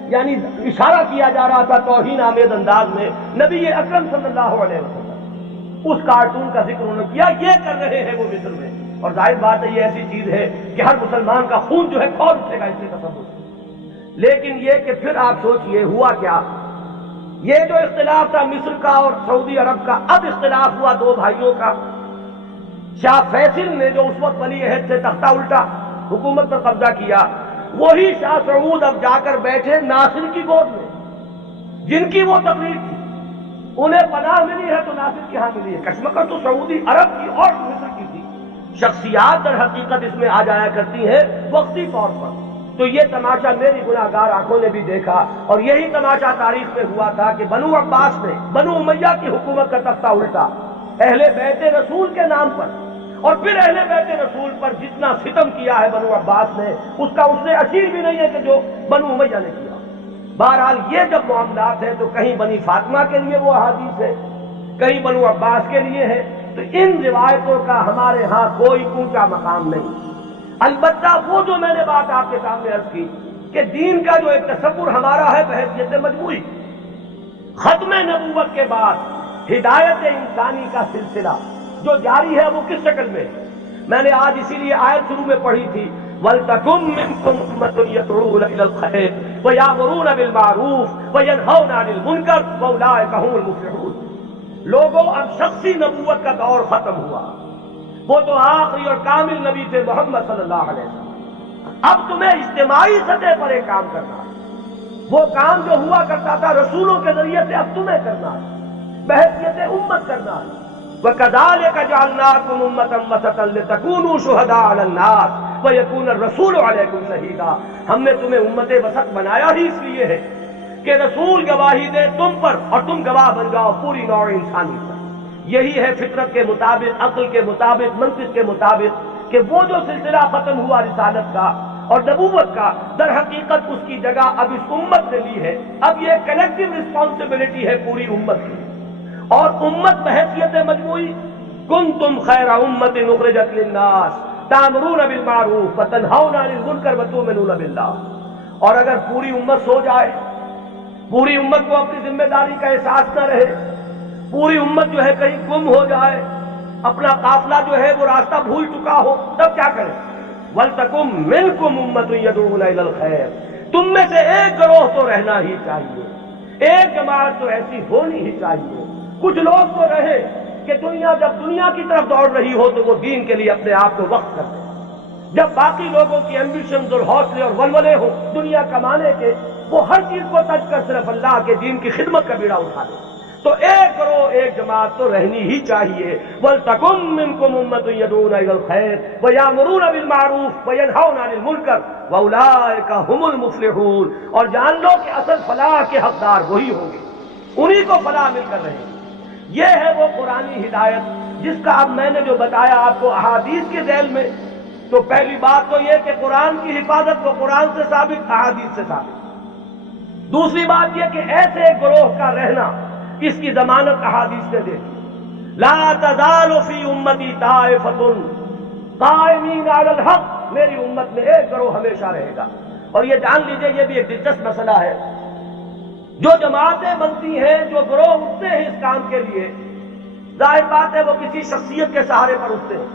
یعنی اشارہ کیا جا رہا تھا توہین آمیز انداز میں نبی اکرم صلی اللہ علیہ وسلم۔ اس کارٹون کا ذکر انہوں نے کیا، یہ کر رہے ہیں وہ مصر میں، اور ظاہر بات ہے یہ ایسی چیز ہے کہ ہر مسلمان کا خون جو ہے کھول اٹھے گا اس سے تصور۔ لیکن یہ کہ پھر آپ سوچئے ہوا کیا، یہ جو اختلاف تھا مصر کا اور سعودی عرب کا، اب اختلاف ہوا 2 بھائیوں کا۔ شاہ فیصل نے جو اس وقت ولی عہد سے تختہ الٹا، حکومت پر قبضہ کیا، وہی شاہ سعود اب جا کر بیٹھے ناصر کی گود میں، جن کی وہ تقریر تھی، انہیں پناہ ملی ہے تو ناصر کی ہاں ملی ہے۔ کشمکش تو سعودی عرب کی اور مصر کی تھی، شخصیات در حقیقت اس میں آ جایا کرتی ہیں وقتی طور پر۔ تو یہ تماشا میری گناہ گار آنکھوں نے بھی دیکھا، اور یہی تماشا تاریخ میں ہوا تھا کہ بنو عباس نے بنو امیہ کی حکومت کا تختہ الٹا اہل بیت رسول کے نام پر، اور پھر اہل بیت رسول پر جتنا ستم کیا ہے بنو عباس نے، اس کا اس نے اشیر بھی نہیں ہے کہ جو بنو امیہ نے کیا۔ بہرحال یہ جب معاملات ہیں تو کہیں بنی فاطمہ کے لیے وہ احادیث ہے، کہیں بنو عباس کے لیے ہے، تو ان روایتوں کا ہمارے ہاں کوئی اونچا مقام نہیں۔ البتہ وہ جو میں نے بات آپ کے سامنے عرض کی کہ دین کا جو ایک تصور ہمارا ہے بحیثیت مجموعی، ختم نبوت کے بعد ہدایت انسانی کا سلسلہ جو جاری ہے وہ کس شکل میں ہے؟ میں نے آج اسی لیے آیت شروع میں پڑھی تھی، وَلْتَكُن مِّنكُمْ أُمَّةٌ يَدْعُونَ إِلَى الْخَيْرِ وَيَأْمُرُونَ بِالْمَعْرُوفِ وَيَنْهَوْنَ عَنِ الْمُنكَرِ وَأُولَٰئِكَ هُمُ الْمُفْلِحُونَ۔ لوگوں اب شخصی نبوت کا دور ختم ہوا، وہ تو آخری اور کامل نبی تھے محمد صلی اللہ علیہ وسلم۔ اب تمہیں اجتماعی سطح پر ایک کام کرنا ہے، وہ کام جو ہوا کرتا تھا رسولوں کے ذریعے سے اب تمہیں کرنا ہے، بحیثیت امت کرنا ہے۔ وَكَذَلِكَ جَعَلْنَاكُمْ أُمَّةً وَسَطًا لِتَكُونُوا شُهَدَاءَ عَلَى النَّاسِ وَيَكُونَ الرَّسُولُ عَلَيْكُمْ شَهِيدًا۔ ہم نے تمہیں امت وسط بنایا ہی اس لیے ہے کہ رسول گواہی دے تم پر اور تم گواہ بن جاؤ پوری نوع انسانی پر۔ یہی ہے فطرت کے مطابق، عقل کے مطابق، منطق کے مطابق کہ وہ جو سلسلہ ختم ہوا رسالت کا اور نبوت کا، در حقیقت اس کی جگہ اب اس امت نے لی ہے۔ اب یہ کلیکٹیو رسپانسبلٹی ہے پوری امت کی، اور امت بحیثیت مجموعی کنتم خیر امت اخرجت للناس تأمرون بالمعروف وتنہون عن المنکر وتؤمنون باللہ۔ اور اگر پوری امت سو جائے، پوری امت کو اپنی ذمہ داری کا احساس نہ رہے، پوری امت جو ہے کہیں گم ہو جائے، اپنا قافلہ جو ہے وہ راستہ بھول چکا ہو، تب کیا کریں؟ وَلْتَكُن مِّنكُمْ أُمَّةٌ يَدْعُونَ إِلَى الْخَيْرِ۔ تم میں سے ایک گروہ تو رہنا ہی چاہیے، ایک جماعت تو ایسی ہونی ہی چاہیے، کچھ لوگ تو رہے کہ دنیا جب دنیا کی طرف دوڑ رہی ہو تو وہ دین کے لیے اپنے آپ کو وقف کر دیں، جب باقی لوگوں کی ایمبیشنز اور حوصلے اور ولولے ہوں دنیا کمانے کے، وہ ہر چیز کو ترک کر صرف اللہ کے دین کی خدمت کا بیڑا اٹھا دیں۔ تو ایک گروہ، ایک جماعت تو رہنی ہی چاہیے۔ وَلْتَكُن مِّنكُمْ أُمَّةٌ يَدْعُونَ إِلَى الْخَيْرِ وَيَأْمُرُونَ بِالْمَعْرُوفِ وَيَنْهَوْنَ عَنِ الْمُنكَرِ وَأُولَٰئِكَ هُمُ الْمُفْلِحُونَ۔ اور جان لو کہ اصل فلاح کے حقدار وہی ہوں گے، انہی کو فلاح مل کر رہے گی۔ یہ ہے وہ قرآنی ہدایت جس کا اب میں نے جو بتایا آپ کو احادیث کے ذیل میں، تو پہلی بات تو یہ کہ قرآن کی حفاظت کو قرآن سے ثابت، احادیث سے ثابت۔ دوسری بات یہ کہ ایسے ایک گروہ کا رہنا، اس کی ضمانت احادیث نے دے دی۔ لا تزال فی امتی طائفۃ قائمین علی الحق، میری امت میں ایک گروہ ہمیشہ رہے گا۔ اور یہ جان لیجئے یہ بھی ایک دلچسپ مسئلہ ہے، جو جماعتیں بنتی ہیں، جو گروہ اٹھتے ہیں اس کام کے لیے، ظاہر بات ہے وہ کسی شخصیت کے سہارے پر اٹھتے ہیں۔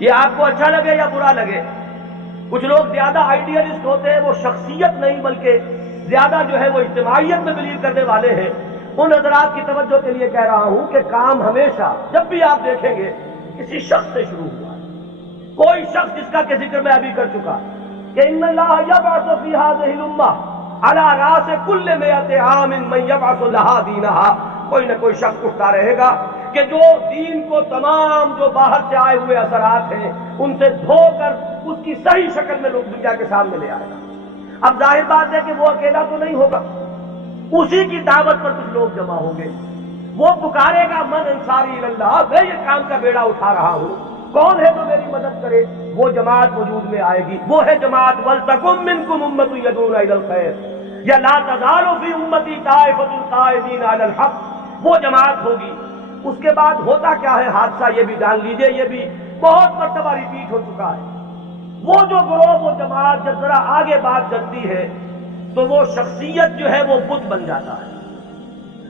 یہ آپ کو اچھا لگے یا برا لگے، کچھ لوگ زیادہ آئیڈیلسٹ ہوتے ہیں، وہ شخصیت نہیں بلکہ زیادہ جو ہے وہ اجتماعیت میں بلیو کرنے والے ہیں۔ ان حضرات کی توجہ کے لیے کہہ رہا ہوں کہ کام ہمیشہ جب بھی آپ دیکھیں گے کسی شخص سے شروع ہوا ہے، کوئی شخص جس کا کہ ذکر میں ابھی کر چکا کہ ان اللہ یبعث فی ہذہ الامہ علی راس کل مئۃ عام من یبعث لہا دینہا، کوئی نہ کوئی شخص اٹھتا رہے گا کہ جو دین کو تمام جو باہر سے آئے ہوئے اثرات ہیں ان سے دھو کر اس کی صحیح شکل میں لوگ دنیا کے سامنے لے آئے گا۔ اب ظاہر بات ہے کہ وہ اکیلا تو نہیں ہوگا، اسی کی دعوت پر کچھ لوگ جمع ہوں گے، وہ پکارے گا من انصاری اللہ، میں یہ کام کا بیڑا اٹھا رہا ہوں، کون ہے جو میری مدد کرے؟ وہ جماعت وجود میں آئے گی، وہ ہے جماعت وَلْتَكُن مِّنكُمْ أُمَّةٌ يَدْعُونَ إِلَى الْخَيْرِ یا لَا تَزَالُ فِي أُمَّتِي طَائِفَةٌ قَائِمِينَ عَلَى الْحَقِّ، وہ جماعت ہوگی۔ اس کے بعد ہوتا کیا ہے حادثہ، یہ بھی جان لیجئے، یہ بھی بہت مرتبہ ریپیٹ ہو چکا ہے۔ وہ جو گروہ، وہ جماعت جب ذرا آگے بات چلتی ہے تو وہ شخصیت جو ہے وہ بت بن جاتا ہے،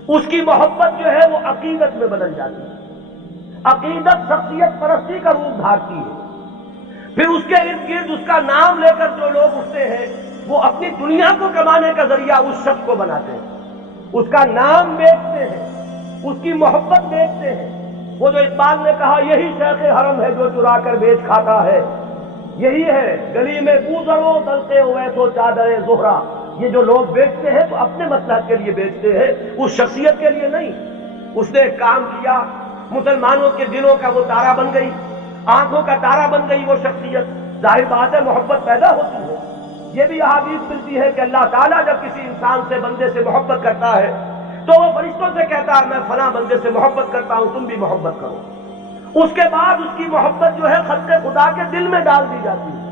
اس کی محبت جو ہے وہ عقیدت میں بدل جاتی ہے، عقیدت شخصیت پرستی کا روپ دھارتی ہے۔ پھر اس کے ارد گرد اس کا نام لے کر جو لوگ اٹھتے ہیں وہ اپنی دنیا کو کمانے کا ذریعہ اس شخص کو بناتے ہیں، اس کا نام بیچتے ہیں، اس کی محبت بیچتے ہیں۔ وہ جو اقبال نے کہا یہی شیخ حرم ہے جو چرا کر بیچ کھاتا ہے، یہی ہے گلی میں گوزروں دلتے ہوئے تو چادر زہرا، یہ جو لوگ بیچتے ہیں تو اپنے مصلحت کے لیے بیچتے ہیں، اس شخصیت کے لیے نہیں۔ اس نے کام کیا، مسلمانوں کے دلوں کا وہ تارا بن گئی، آنکھوں کا تارا بن گئی وہ شخصیت، ظاہر بات ہے محبت پیدا ہوتی ہے۔ یہ بھی احادیث ملتی ہے کہ اللہ تعالیٰ جب کسی انسان سے، بندے سے محبت کرتا ہے تو وہ فرشتوں سے کہتا ہے میں فلاں بندے سے محبت کرتا ہوں، تم بھی محبت کرو۔ اس کے بعد اس کی محبت جو ہے خلق خدا کے دل میں ڈال دی جاتی ہے۔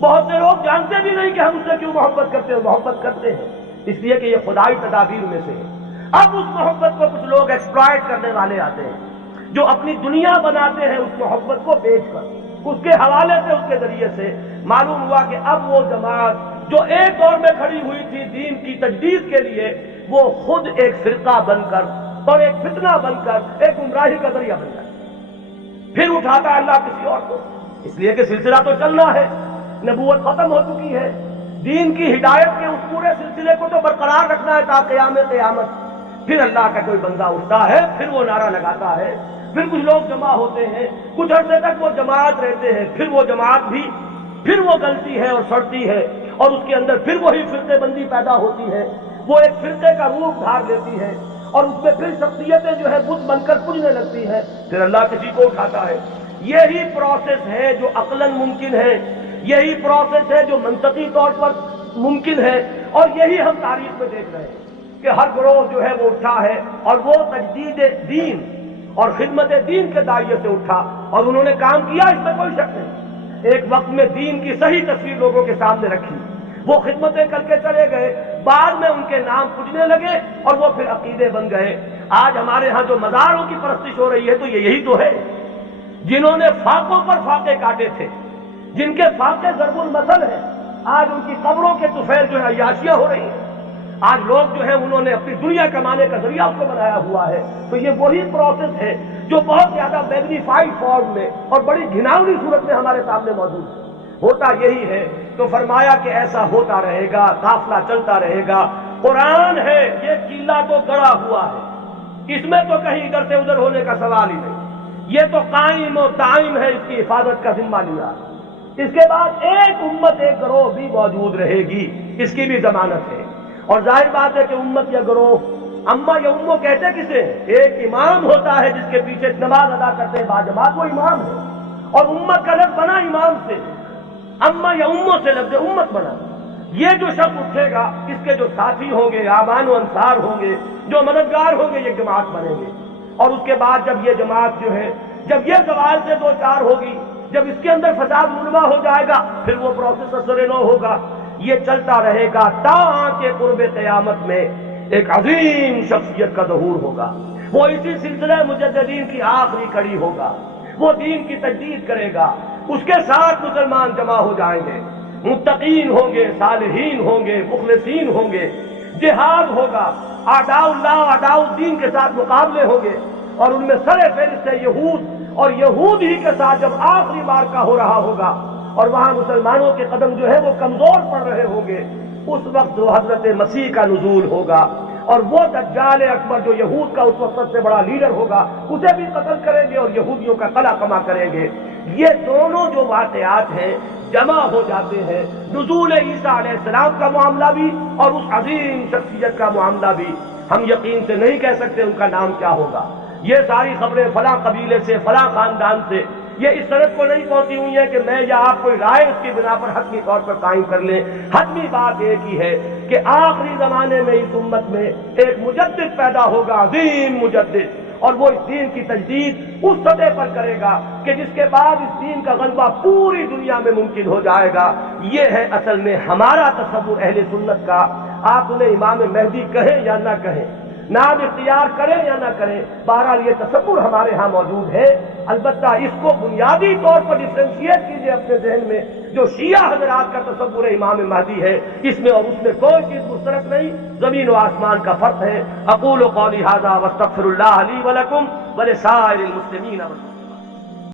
بہت سے لوگ جانتے بھی نہیں کہ ہم اس سے کیوں محبت کرتے ہیں، محبت کرتے ہیں اس لیے کہ یہ خدائی تدابیر میں سے ہے۔ اب اس محبت کو کچھ لوگ ایکسپلائٹ کرنے والے آتے ہیں، جو اپنی دنیا بناتے ہیں اس محبت کو بیچ کر، اس کے حوالے سے، اس کے ذریعے سے معلوم ہوا کہ اب وہ جماعت جو ایک دور میں کھڑی ہوئی تھی دین کی تجدید کے لیے، وہ خود ایک فرقہ بن کر اور ایک فتنہ بن کر، ایک گمراہی کا ذریعہ بن کر پھر اٹھاتا ہے اللہ کسی اور کو، اس لیے کہ سلسلہ تو چلنا ہے، نبوت ختم ہو چکی ہے، دین کی ہدایت کے اس پورے سلسلے کو تو برقرار رکھنا ہے تا قیام قیامت۔ پھر اللہ کا کوئی بندہ اٹھتا ہے، پھر وہ نعرہ لگاتا ہے، پھر کچھ لوگ جمع ہوتے ہیں، کچھ عرصے تک وہ جماعت رہتے ہیں، پھر وہ جماعت بھی پھر وہ گلتی ہے اور سڑتی ہے، اور اس کے اندر پھر وہی فرقے بندی پیدا ہوتی ہے، وہ ایک فرقے کا روپ دھار لیتی ہے، اور اس میں پھر شخصیتیں جو ہے بت بن کر پوجنے لگتی ہیں، پھر اللہ کسی کو اٹھاتا ہے۔ یہی پروسیس ہے جو عقلاً ممکن ہے، یہی پروسیس ہے جو منطقی طور پر ممکن ہے، اور یہی ہم تاریخ میں دیکھ رہے ہیں کہ ہر گروہ جو ہے وہ اٹھا ہے، اور وہ تجدید دین اور خدمت دین کے دائرے سے اٹھا، اور انہوں نے کام کیا، اس میں کوئی شک نہیں۔ ایک وقت میں دین کی صحیح تصویر لوگوں کے سامنے رکھی، وہ خدمتیں کر کے چلے گئے، بعد میں ان کے نام پوجنے لگے اور وہ پھر عقیدے بن گئے۔ آج ہمارے ہاں جو مزاروں کی پرستش ہو رہی ہے تو یہی تو ہے، جنہوں نے فاقوں پر فاقے کاٹے تھے، جن کے فاقے ضرب المثل ہیں، آج ان کی قبروں کے طفیل جو ہے عیاشیاں ہو رہی ہیں۔ آج لوگ جو ہیں انہوں نے اپنی دنیا کمانے کا ذریعہ اس کو بنایا ہوا ہے۔ تو یہ وہی پروسیس ہے جو بہت زیادہ میگنیفائڈ فارم میں اور بڑی گھناؤنی صورت میں ہمارے سامنے موجود ہے۔ ہوتا یہی ہے، تو فرمایا کہ ایسا ہوتا رہے گا، قافلہ چلتا رہے گا۔ قرآن ہے، یہ قلعہ تو گڑا ہوا ہے، اس میں تو کہیں ادھر سے ادھر ہونے کا سوال ہی نہیں، یہ تو قائم و دائم ہے، اس کی حفاظت کا ذمہ لیا۔ اس کے بعد ایک امت، ایک گروہ بھی موجود رہے گی، اس کی بھی ضمانت ہے۔ اور ظاہر بات ہے کہ امت یا گروہ، اما یا امو کہتے کسے؟ ایک امام ہوتا ہے جس کے پیچھے نماز ادا کرتے ہیں باجماعت، وہ امام ہے، اور امت کا لفظ بنا امام سے، اما یا امو سے لفظ امت بنا۔ یہ جو شخص اٹھے گا، اس کے جو ساتھی ہوں گے، آبان و انصار ہوں گے، جو مددگار ہوں گے، یہ جماعت بنیں گے۔ اور اس کے بعد جب یہ جماعت جو ہے، جب یہ زوال سے دو چار ہوگی، جب اس کے اندر فساد رونما ہو جائے گا، پھر وہ پروسیس اثر نو ہوگا۔ یہ چلتا رہے گا تا کہ قرب قیامت میں ایک عظیم شخصیت کا ظہور ہوگا، وہ اسی سلسلہ مجددین کی آخری کڑی ہوگا، وہ دین کی تجدید کرے گا، اس کے ساتھ مسلمان جمع ہو جائیں گے، متقین ہوں گے، صالحین ہوں گے، مخلصین ہوں گے، جہاد ہوگا، اعداء اللہ اعداء الدین کے ساتھ مقابلے ہوں گے، اور ان میں سر فہرست ہے یہود، اور یہود ہی کے ساتھ جب آخری مارکہ ہو رہا ہوگا اور وہاں مسلمانوں کے قدم جو ہے وہ کمزور پڑ رہے ہوں گے، اس وقت جو حضرت مسیح کا نزول ہوگا، اور وہ دجال اکبر جو یہود کا اس وقت سب سے بڑا لیڈر ہوگا، اسے بھی قتل کریں گے اور یہودیوں کا قلع کما کریں گے۔ یہ دونوں جو واقعات ہیں جمع ہو جاتے ہیں، نزول عیسیٰ علیہ السلام کا معاملہ بھی اور اس عظیم شخصیت کا معاملہ بھی۔ ہم یقین سے نہیں کہہ سکتے ان کا نام کیا ہوگا، یہ ساری خبریں فلاں قبیلے سے، فلاں خاندان سے، یہ اس طرح کو نہیں پہنچی ہوئی ہے کہ میں یا آپ کوئی رائے اس کی بنا پر حتمی طور پر قائم کر لیں۔ حتمی بات ایک ہی ہے کہ آخری زمانے میں اس امت میں ایک مجدد پیدا ہوگا، عظیم مجدد، اور وہ اس دین کی تجدید اس سطح پر کرے گا کہ جس کے بعد اس دین کا غلبہ پوری دنیا میں ممکن ہو جائے گا۔ یہ ہے اصل میں ہمارا تصور اہل سنت کا۔ آپ انہیں امام مہدی کہیں یا نہ کہیں، نام اختیار کریں یا نہ کریں، بہرحال یہ تصور ہمارے ہاں موجود ہے۔ البتہ اس کو بنیادی طور پر ڈفرینشیٹ کیجئے اپنے ذہن میں، جو شیعہ حضرات کا تصور امام مہدی ہے، اس میں اور اس میں کوئی چیز مشترک نہیں، زمین و آسمان کا فرق ہے۔ اقول قولی ھذا واستغفر اللہ لی ولکم ولسائر المسلمین۔